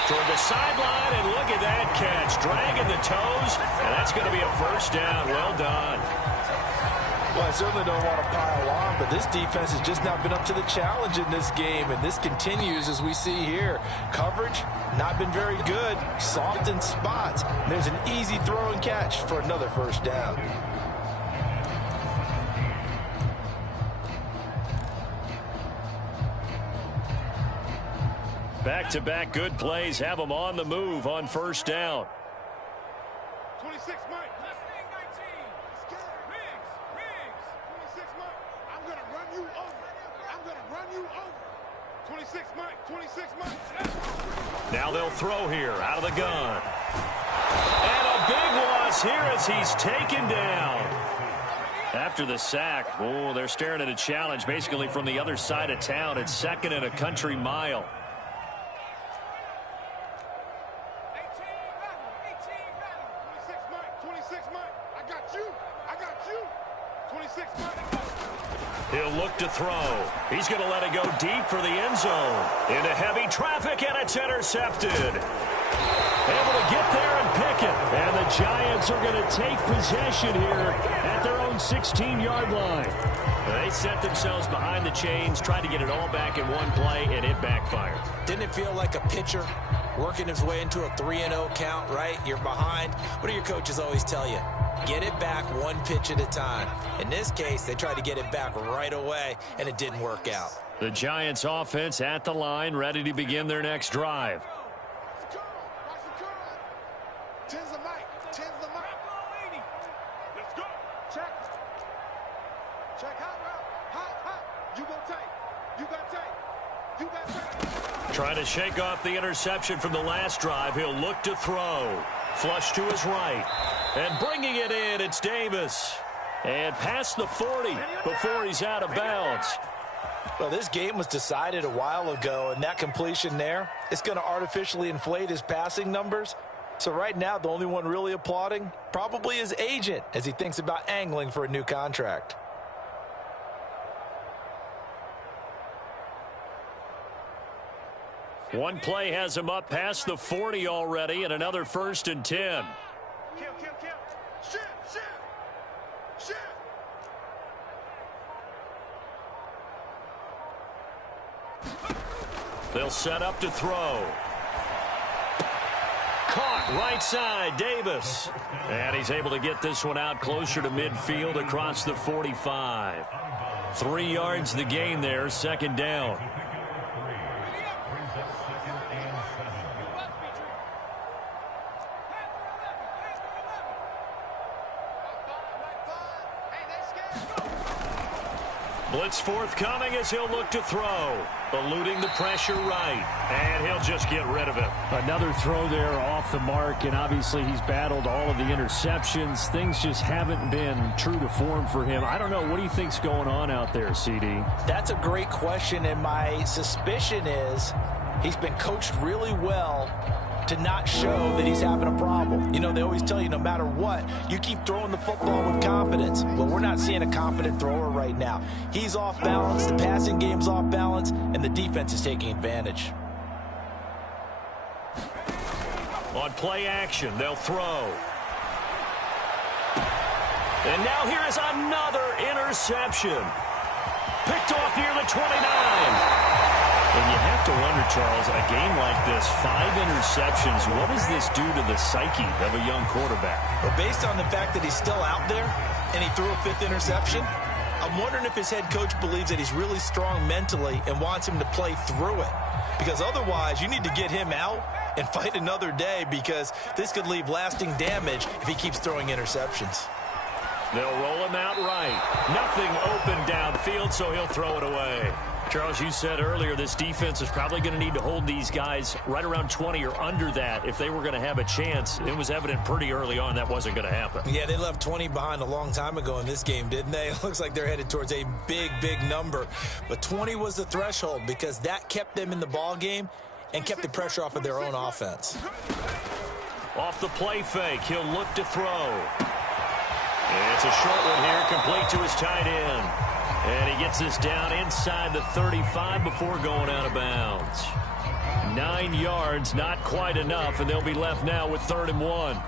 Toward the sideline, and look at that catch. Dragging the toes, and that's going to be a 1st down. Well done. Well, I certainly don't want to pile on, but this defense has just not been up to the challenge in this game, and this continues as we see here. Coverage, not been very good. Soft in spots. There's an easy throw and catch for another 1st down. Back-to-back good plays have them on the move on 1st down. 26, Mike. 19. Riggs. 26, Mike. I'm going to run you over. I'm going to run you over. 26, Mike. 26, Mike. Now they'll throw here out of the gun. And a big loss here as he's taken down. After the sack, oh, they're staring at a challenge basically from the other side of town. It's 2nd and a country mile. 26, Mike. I got you. I got you. 26, Mike. He'll look to throw. He's going to let it go deep for the end zone. Into heavy traffic, and it's intercepted. Able to get there and pick it. And the Giants are going to take possession here at their own 16-yard line. They set themselves behind the chains, tried to get it all back in one play, and it backfired. Didn't it feel like a pitcher working his way into a 3-0 count, right? You're behind. What do your coaches always tell you? Get it back one pitch at a time. In this case, they tried to get it back right away, and it didn't work out. The Giants offense at the line, ready to begin their next drive. Watch the curl. Watch the curl. 10's the Mike. 10's the Mike. Let's go. Check. Check hot route. Hot. You go tight. You got tight. You got tight. Trying to shake off the interception from the last drive. He'll look to throw. Flush to his right. And bringing it in, it's Davis. And past the 40 before he's out of bounds. Well, this game was decided a while ago, and that completion there, it's going to artificially inflate his passing numbers. So right now, the only one really applauding probably his agent as he thinks about angling for a new contract. One play has him up past the 40 already, and another 1st and 10. Kill. Shift. They'll set up to throw. Caught right side, Davis. And he's able to get this one out closer to midfield across the 45. 3 yards the gain there, 2nd down. Blitz forthcoming as he'll look to throw. Eluding the pressure right. And he'll just get rid of it. Another throw there off the mark, and obviously he's battled all of the interceptions. Things just haven't been true to form for him. I don't know. What do you think's going on out there, CD? That's a great question, and my suspicion is he's been coached really well to not show that he's having a problem. You know, they always tell you no matter what, you keep throwing the football with confidence. Well, we're not seeing a confident thrower right now. He's off balance, the passing game's off balance, and the defense is taking advantage. On play action, they'll throw. And now here is another interception. Picked off near the 29. And you have to wonder, Charles, a game like this, 5 interceptions, what does this do to the psyche of a young quarterback? Well, based on the fact that he's still out there and he threw a 5th interception, I'm wondering if his head coach believes that he's really strong mentally and wants him to play through it. Because otherwise, you need to get him out and fight another day, because this could leave lasting damage if he keeps throwing interceptions. They'll roll him out right. Nothing open downfield, so he'll throw it away. Charles, you said earlier this defense is probably going to need to hold these guys right around 20 or under that if they were going to have a chance. It was evident pretty early on that wasn't going to happen. Yeah, they left 20 behind a long time ago in this game, didn't they? It looks like they're headed towards a big, big number. But 20 was the threshold because that kept them in the ball game and kept the pressure off of their own offense. Off the play fake, he'll look to throw. It's a short one here, complete to his tight end. And he gets this down inside the 35 before going out of bounds. 9 yards, not quite enough, and they'll be left now with 3rd and 1.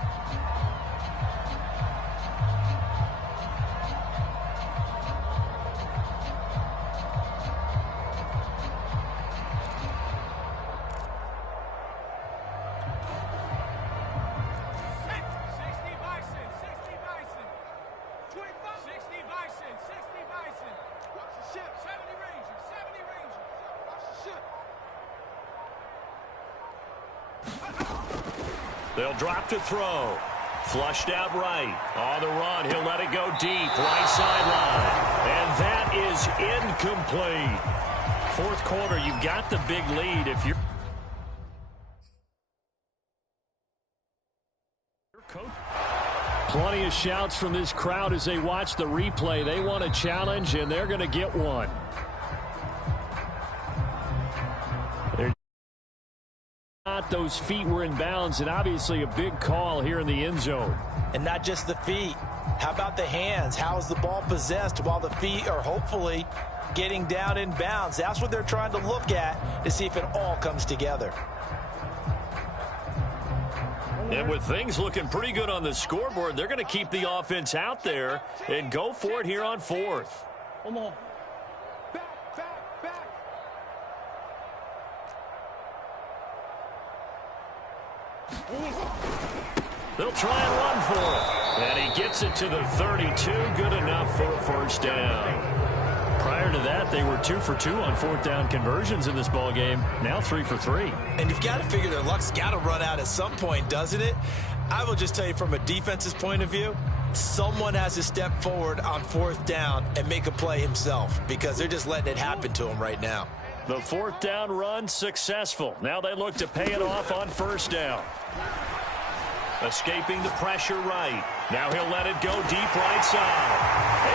They'll drop to throw. Flushed out right. On the run, he'll let it go deep. Right sideline. And that is incomplete. 4th quarter, you've got the big lead. If you're coach. Plenty of shouts from this crowd as they watch the replay. They want a challenge, and they're going to get one. Those feet were in bounds, and obviously a big call here in the end zone. And not just the feet. How about the hands? How is the ball possessed while the feet are hopefully getting down in bounds? That's what they're trying to look at to see if it all comes together. And with things looking pretty good on the scoreboard, they're going to keep the offense out there and go for it here on 4th. Come on. They'll try and run for it. And he gets it to the 32. Good enough for a 1st down. Prior to that, they were 2 for 2 on 4th down conversions in this ball game. Now 3 for 3. And you've got to figure their luck's got to run out at some point, doesn't it? I will just tell you from a defense's point of view, someone has to step forward on 4th down and make a play himself, because they're just letting it happen to him right now. The 4th down run successful. Now they look to pay it off on 1st down. Escaping the pressure right. Now he'll let it go deep right side.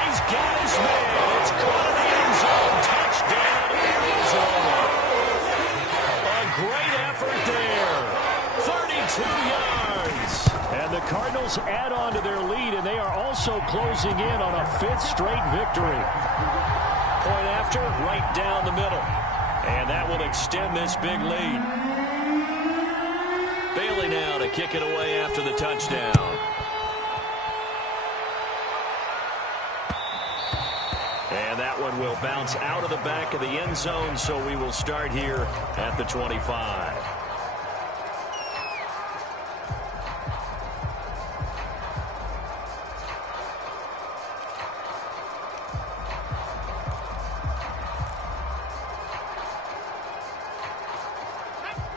He's got his man. It's caught in the end zone. Touchdown, Arizona. A great effort there. 32 yards. And the Cardinals add on to their lead, and they are also closing in on a 5th straight victory. Point after, right down the middle. And that will extend this big lead. Bailey now to kick it away after the touchdown. And that one will bounce out of the back of the end zone, so we will start here at the 25.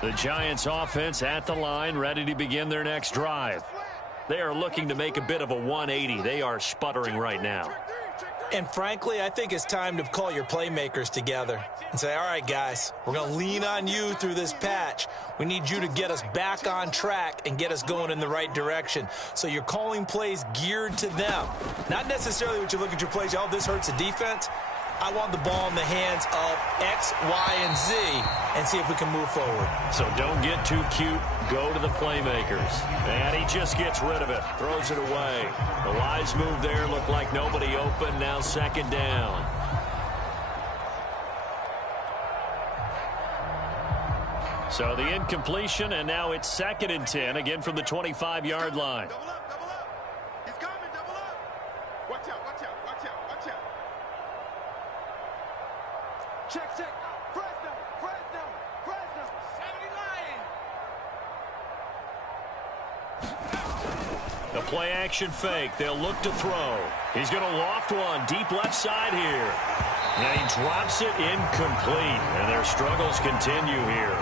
The Giants offense at the line, ready to begin their next drive. They are looking to make a bit of a 180. They are sputtering right now. And frankly, I think it's time to call your playmakers together and say, all right, guys, we're going to lean on you through this patch. We need you to get us back on track and get us going in the right direction. So you're calling plays geared to them. Not necessarily what you look at your plays, oh, this hurts the defense. I want the ball in the hands of X, Y, and Z and see if we can move forward. So don't get too cute. Go to the playmakers. And he just gets rid of it. Throws it away. The wise move there. Looked like nobody open. Now second down. So the incompletion, and now it's 2nd and 10, again from the 25-yard line. Double up, double up. He's coming, double up. Watch out, watch out, watch out, watch out. Check, check. Fresno, Fresno, Fresno. 70 line. The play-action fake. They'll look to throw. He's going to loft one deep left side here. And he drops it incomplete. And their struggles continue here.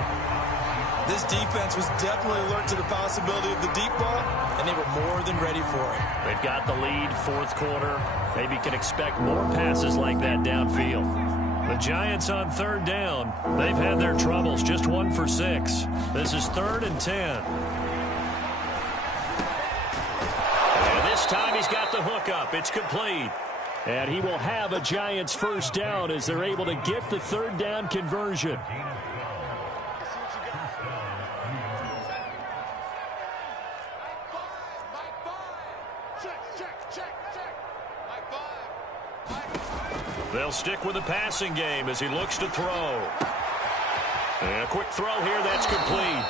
This defense was definitely alert to the possibility of the deep ball, and they were more than ready for it. They've got the lead, 4th quarter. Maybe can expect more passes like that downfield. The Giants on 3rd down. They've had their troubles, just 1 for 6. This is 3rd and 10. And this time he's got the hook up. It's complete. And he will have a Giants first down as they're able to get the 3rd down conversion. They'll stick with the passing game as he looks to throw. And a quick throw here, that's complete.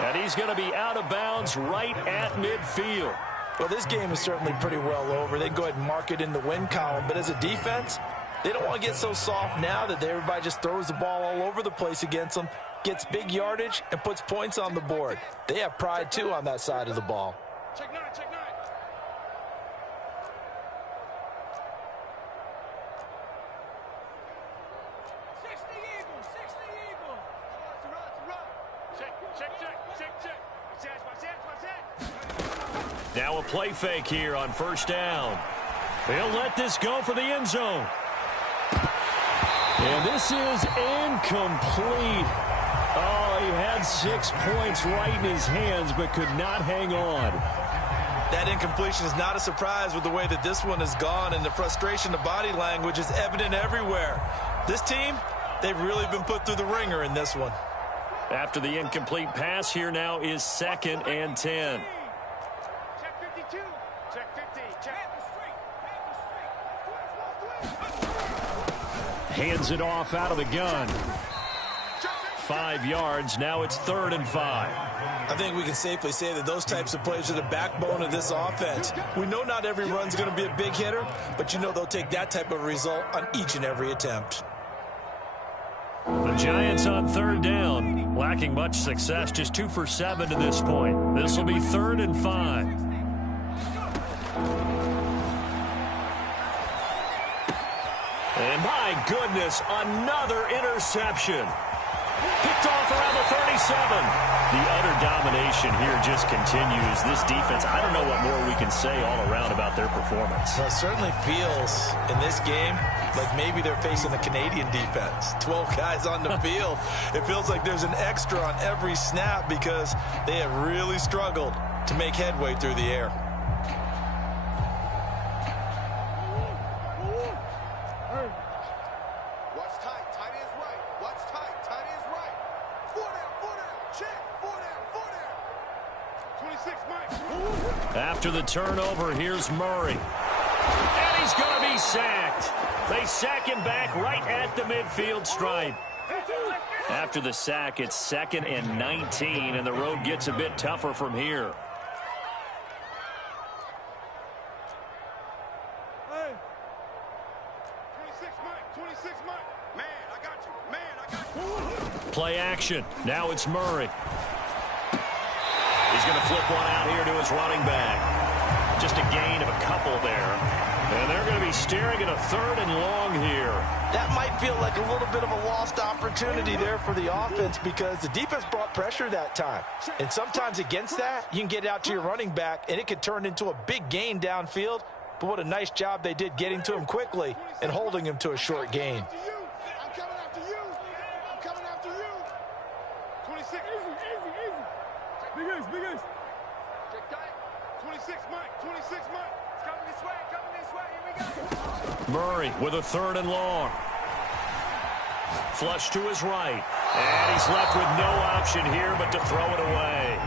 And he's going to be out of bounds right at midfield. Well, this game is certainly pretty well over. They go ahead and mark it in the win column. But as a defense, they don't want to get so soft now that everybody just throws the ball all over the place against them, gets big yardage, and puts points on the board. They have pride, too, on that side of the ball. Check 9, check 9. Now a play fake here on 1st down. They'll let this go for the end zone. And this is incomplete. Oh, he had 6 points right in his hands but could not hang on. That incompletion is not a surprise with the way that this one has gone, and the frustration, the body language is evident everywhere. This team, they've really been put through the ringer in this one. After the incomplete pass, here now is 2nd and 10. Check 52. Check 50. Check. Hands it off out of the gun. 5 yards. Now it's 3rd and 5. I think we can safely say that those types of plays are the backbone of this offense. We know not every run's going to be a big hitter, but you know they'll take that type of result on each and every attempt. The Giants on 3rd down, lacking much success, just 2 for 7 to this point. This will be 3rd and 5. And my goodness, another interception. Picked off around the 37. The utter domination here just continues. This defense, I don't know what more we can say all around about their performance. Well, it certainly feels in this game like maybe they're facing the Canadian defense. 12 guys on the field. It feels like there's an extra on every snap because they have really struggled to make headway through the air. After the turnover, here's Murray. And he's going to be sacked. They sack him back right at the midfield stripe. After the sack, it's 2nd and 19, and the road gets a bit tougher from here. Hey. 26 Mike. Man, I got you. Man, I got you. Play action. Now it's Murray. He's going to flip one out here to his running back. Just a gain of a couple there. And they're going to be staring at a 3rd and long here. That might feel like a little bit of a lost opportunity there for the offense because the defense brought pressure that time. And sometimes against that, you can get out to your running back, and it could turn into a big gain downfield. but what a nice job they did getting to him quickly and holding him to a short gain. I'm coming after you. I'm coming after you. 26. Easy. Big ace. Check tight. 26, Mike. 26, Mike. It's coming this way. Here we go. Murray with a 3rd and long. Flush to his right. And he's left with no option here but to throw it away.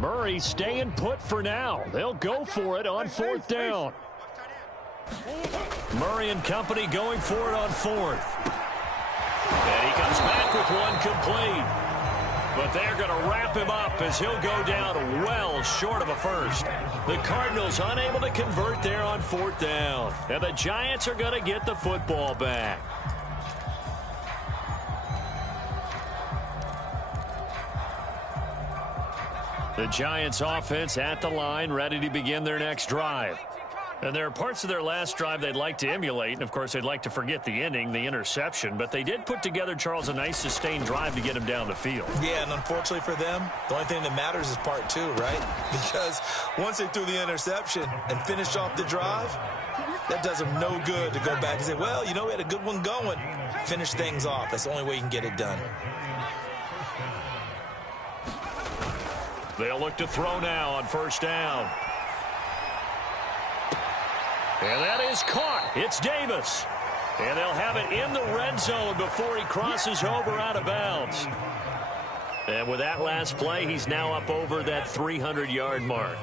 Murray staying put for now. They'll go for it on 4th down. Murray and company going for it on 4th. And he comes back with one complete. But they're going to wrap him up as he'll go down well short of a first. The Cardinals unable to convert there on 4th down. And the Giants are going to get the football back. The Giants offense at the line, ready to begin their next drive. And there are parts of their last drive they'd like to emulate, and of course they'd like to forget the ending, the interception, but they did put together, Charles, a nice sustained drive to get him down the field. Yeah, and unfortunately for them, the only thing that matters is part 2, right? Because once they threw the interception and finished off the drive, that does them no good to go back and say, well, you know, we had a good one going. Finish things off. That's the only way you can get it done. They'll look to throw now on 1st down. And that is caught. It's Davis. And they'll have it in the red zone before he crosses over out of bounds. And with that last play, he's now up over that 300-yard mark.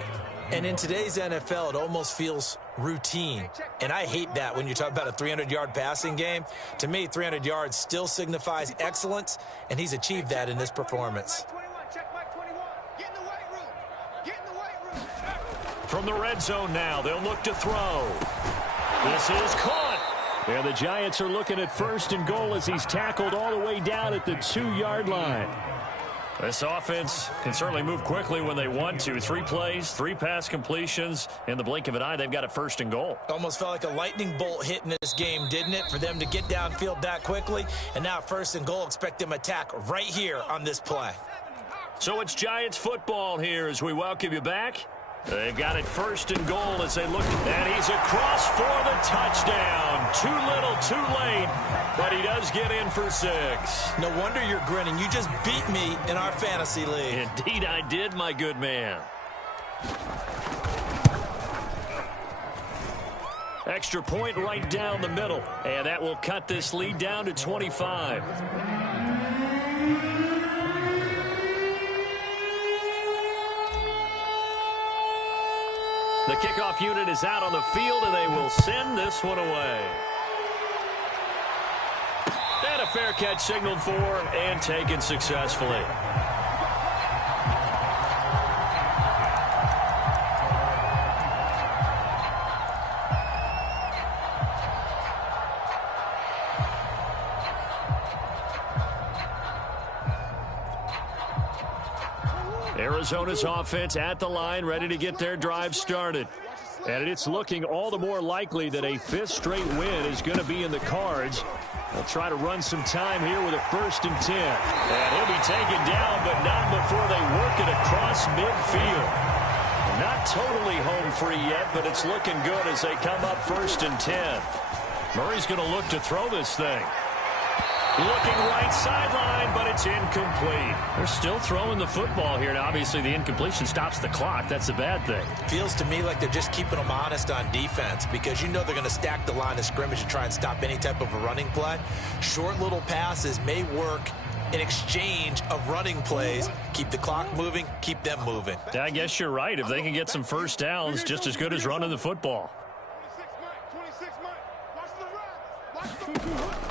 And in today's NFL, it almost feels routine. And I hate that when you talk about a 300-yard passing game. To me, 300 yards still signifies excellence, and he's achieved that in this performance. From the red zone now, they'll look to throw. This is caught. And the Giants are looking at 1st and goal as he's tackled all the way down at the 2-yard line. This offense can certainly move quickly when they want to. 3 plays, 3 pass completions. In the blink of an eye, they've got a 1st and goal. Almost felt like a lightning bolt hit in this game, didn't it? For them to get downfield that quickly. And now 1st and goal, expect them to attack right here on this play. So it's Giants football here as we welcome you back. They've got it 1st and goal as they look, and he's across for the touchdown. Too little, too late, but he does get in for 6. No wonder you're grinning. You just beat me in our fantasy league. Indeed I did, my good man. Extra point right down the middle, and that will cut this lead down to 25. The kickoff unit is out on the field, and they will send this one away. And a fair catch signaled for and taken successfully. Arizona's offense at the line, ready to get their drive started. And it's looking all the more likely that a 5th straight win is going to be in the cards. They'll try to run some time here with a 1st and 10. And he'll be taken down, but not before they work it across midfield. Not totally home free yet, but it's looking good as they come up 1st and 10. Murray's going to look to throw this thing. Looking right sideline, but it's incomplete. They're still throwing the football here. Now, obviously, the incompletion stops the clock. That's a bad thing. Feels to me like they're just keeping them honest on defense because you know they're going to stack the line of scrimmage to try and stop any type of a running play. Short little passes may work in exchange of running plays. Keep the clock moving, keep them moving. I guess you're right. If they can get some 1st downs, just as good as running the football.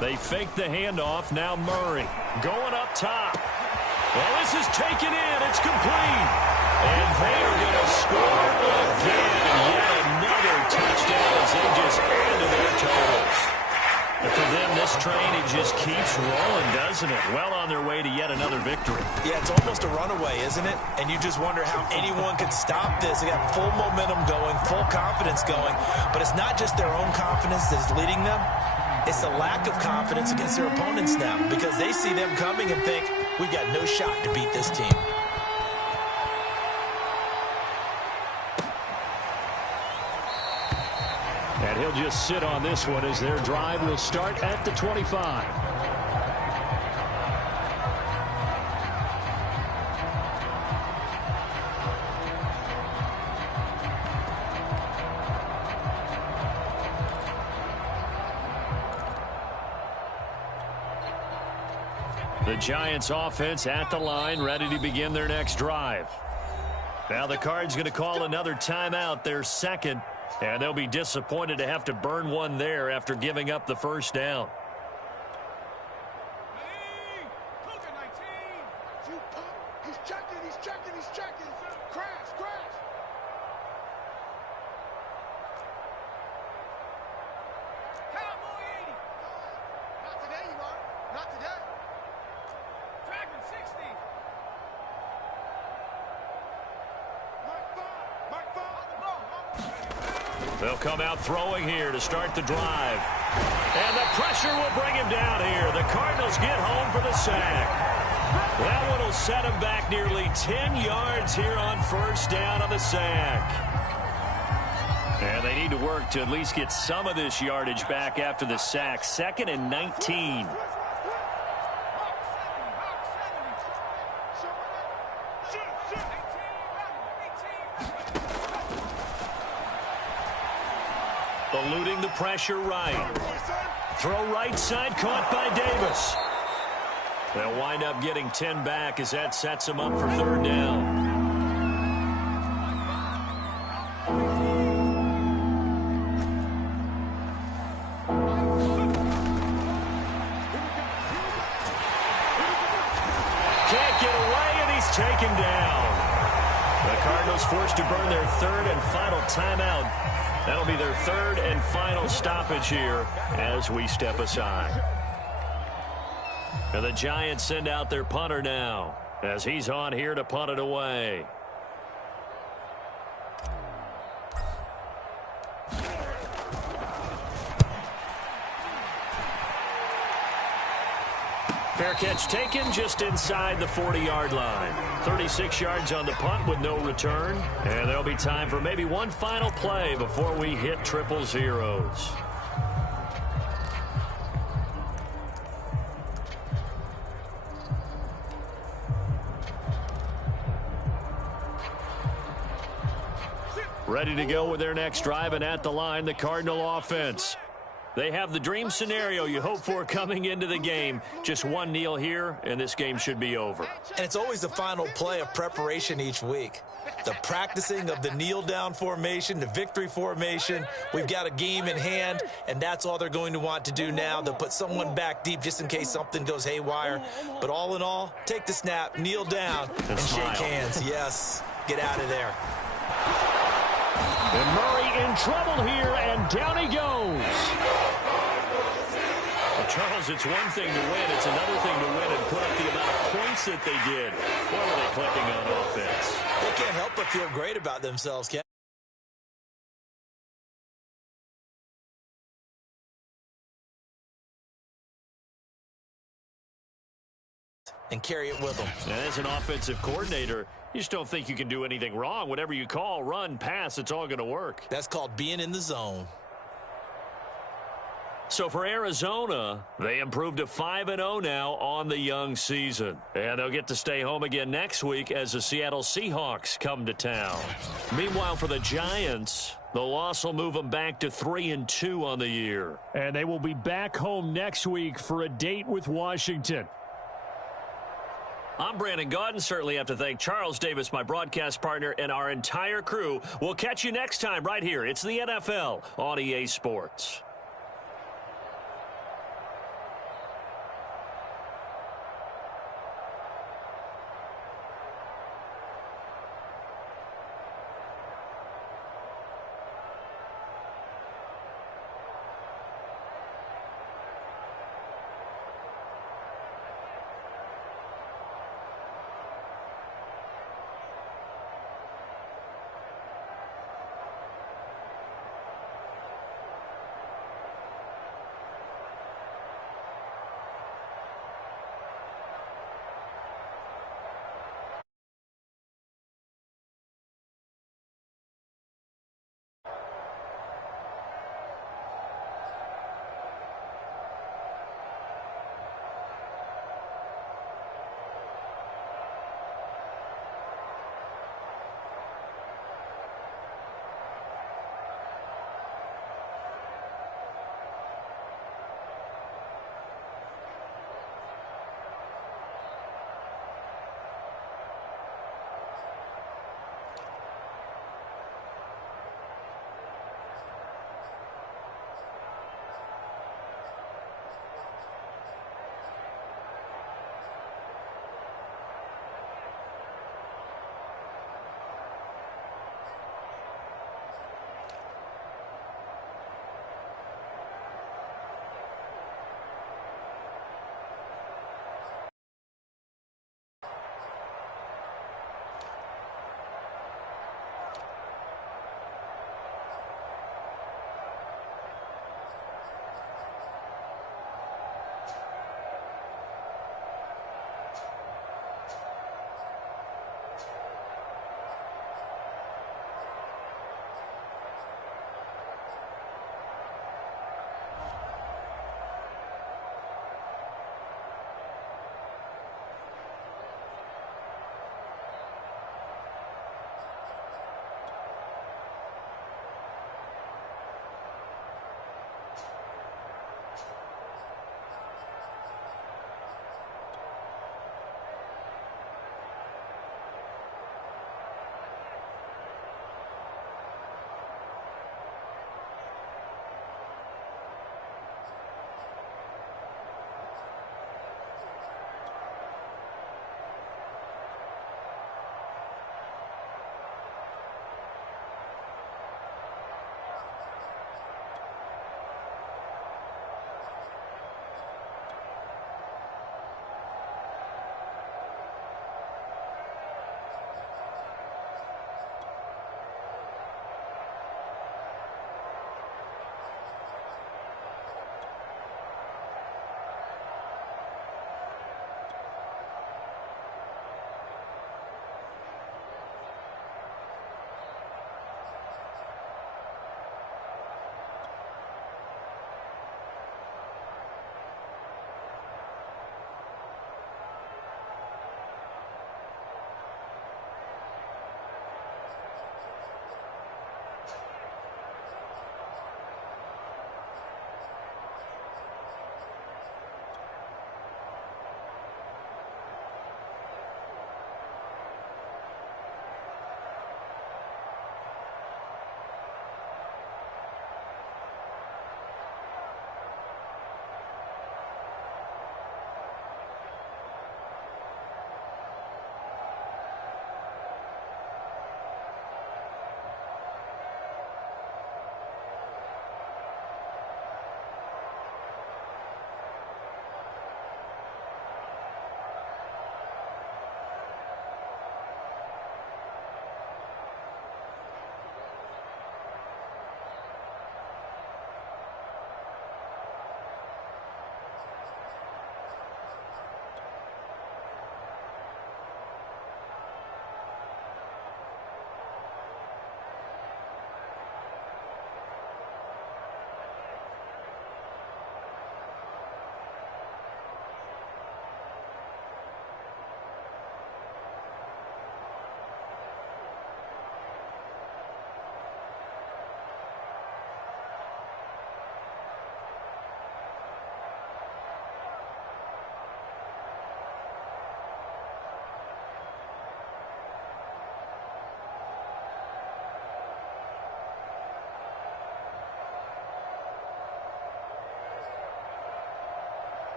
They fake the handoff. Now Murray going up top. Well, this is taken in. It's complete. And they are going to score again. Yet another touchdown as they just add to their totals. And for them, this train, it just keeps rolling, doesn't it? Well on their way to yet another victory. Yeah, it's almost a runaway, isn't it? And you just wonder how anyone could stop this. They got full momentum going, full confidence going. But it's not just their own confidence that is leading them. It's a lack of confidence against their opponents now because they see them coming and think, we've got no shot to beat this team. And he'll just sit on this one as their drive will start at the 25. The Giants offense at the line, ready to begin their next drive. Now the Cards going to call another timeout, their second, and they'll be disappointed to have to burn one there after giving up the first down. He's checking. Crash. Cowboy 80. Not today, you are. Not today. Dragon 60. Mike 5 on the ball. They'll come out throwing here to start the drive. And the pressure will bring him down here. The Cardinals get home for the sack. That one will set him back nearly 10 yards here on first down on the sack. And they need to work to at least get some of this yardage back after the sack. 2nd and 19. Eluding the pressure right. Throw right side, caught by Davis. They'll wind up getting 10 back as that sets them up for third down. Can't get away, and he's taken down. The Cardinals forced to burn their third and final timeout. That'll be their third and final stoppage here as we step aside. And the Giants send out their punter now as he's on here to punt it away. Fair catch taken just inside the 40-yard line. 36 yards on the punt with no return. And there'll be time for maybe one final play before we hit triple zeros. Ready to go with their next drive, and at the line, the Cardinal offense. They have the dream scenario you hope for coming into the game. Just one kneel here, and this game should be over. And it's always the final play of preparation each week. The practicing of the kneel-down formation, the victory formation. We've got a game in hand, and that's all they're going to want to do now. They'll put someone back deep just in case something goes haywire. But all in all, take the snap, kneel down, and shake hands. Yes, get out of there. And Murray in trouble here, and down he goes. Well, Charles, it's one thing to win. It's another thing to win and put up the amount of points that they did. What were they clicking on offense? They can't help but feel great about themselves, Ken. And carry it with them. And as an offensive coordinator, you just don't think you can do anything wrong. Whatever you call, run, pass, it's all going to work. That's called being in the zone. So for Arizona, they improved to 5-0 now on the young season. And they'll get to stay home again next week as the Seattle Seahawks come to town. Meanwhile, for the Giants, the loss will move them back to 3-2 on the year. And they will be back home next week for a date with Washington. I'm Brandon Gaudin. Certainly have to thank Charles Davis, my broadcast partner, and our entire crew. We'll catch you next time right here. It's the NFL on EA Sports.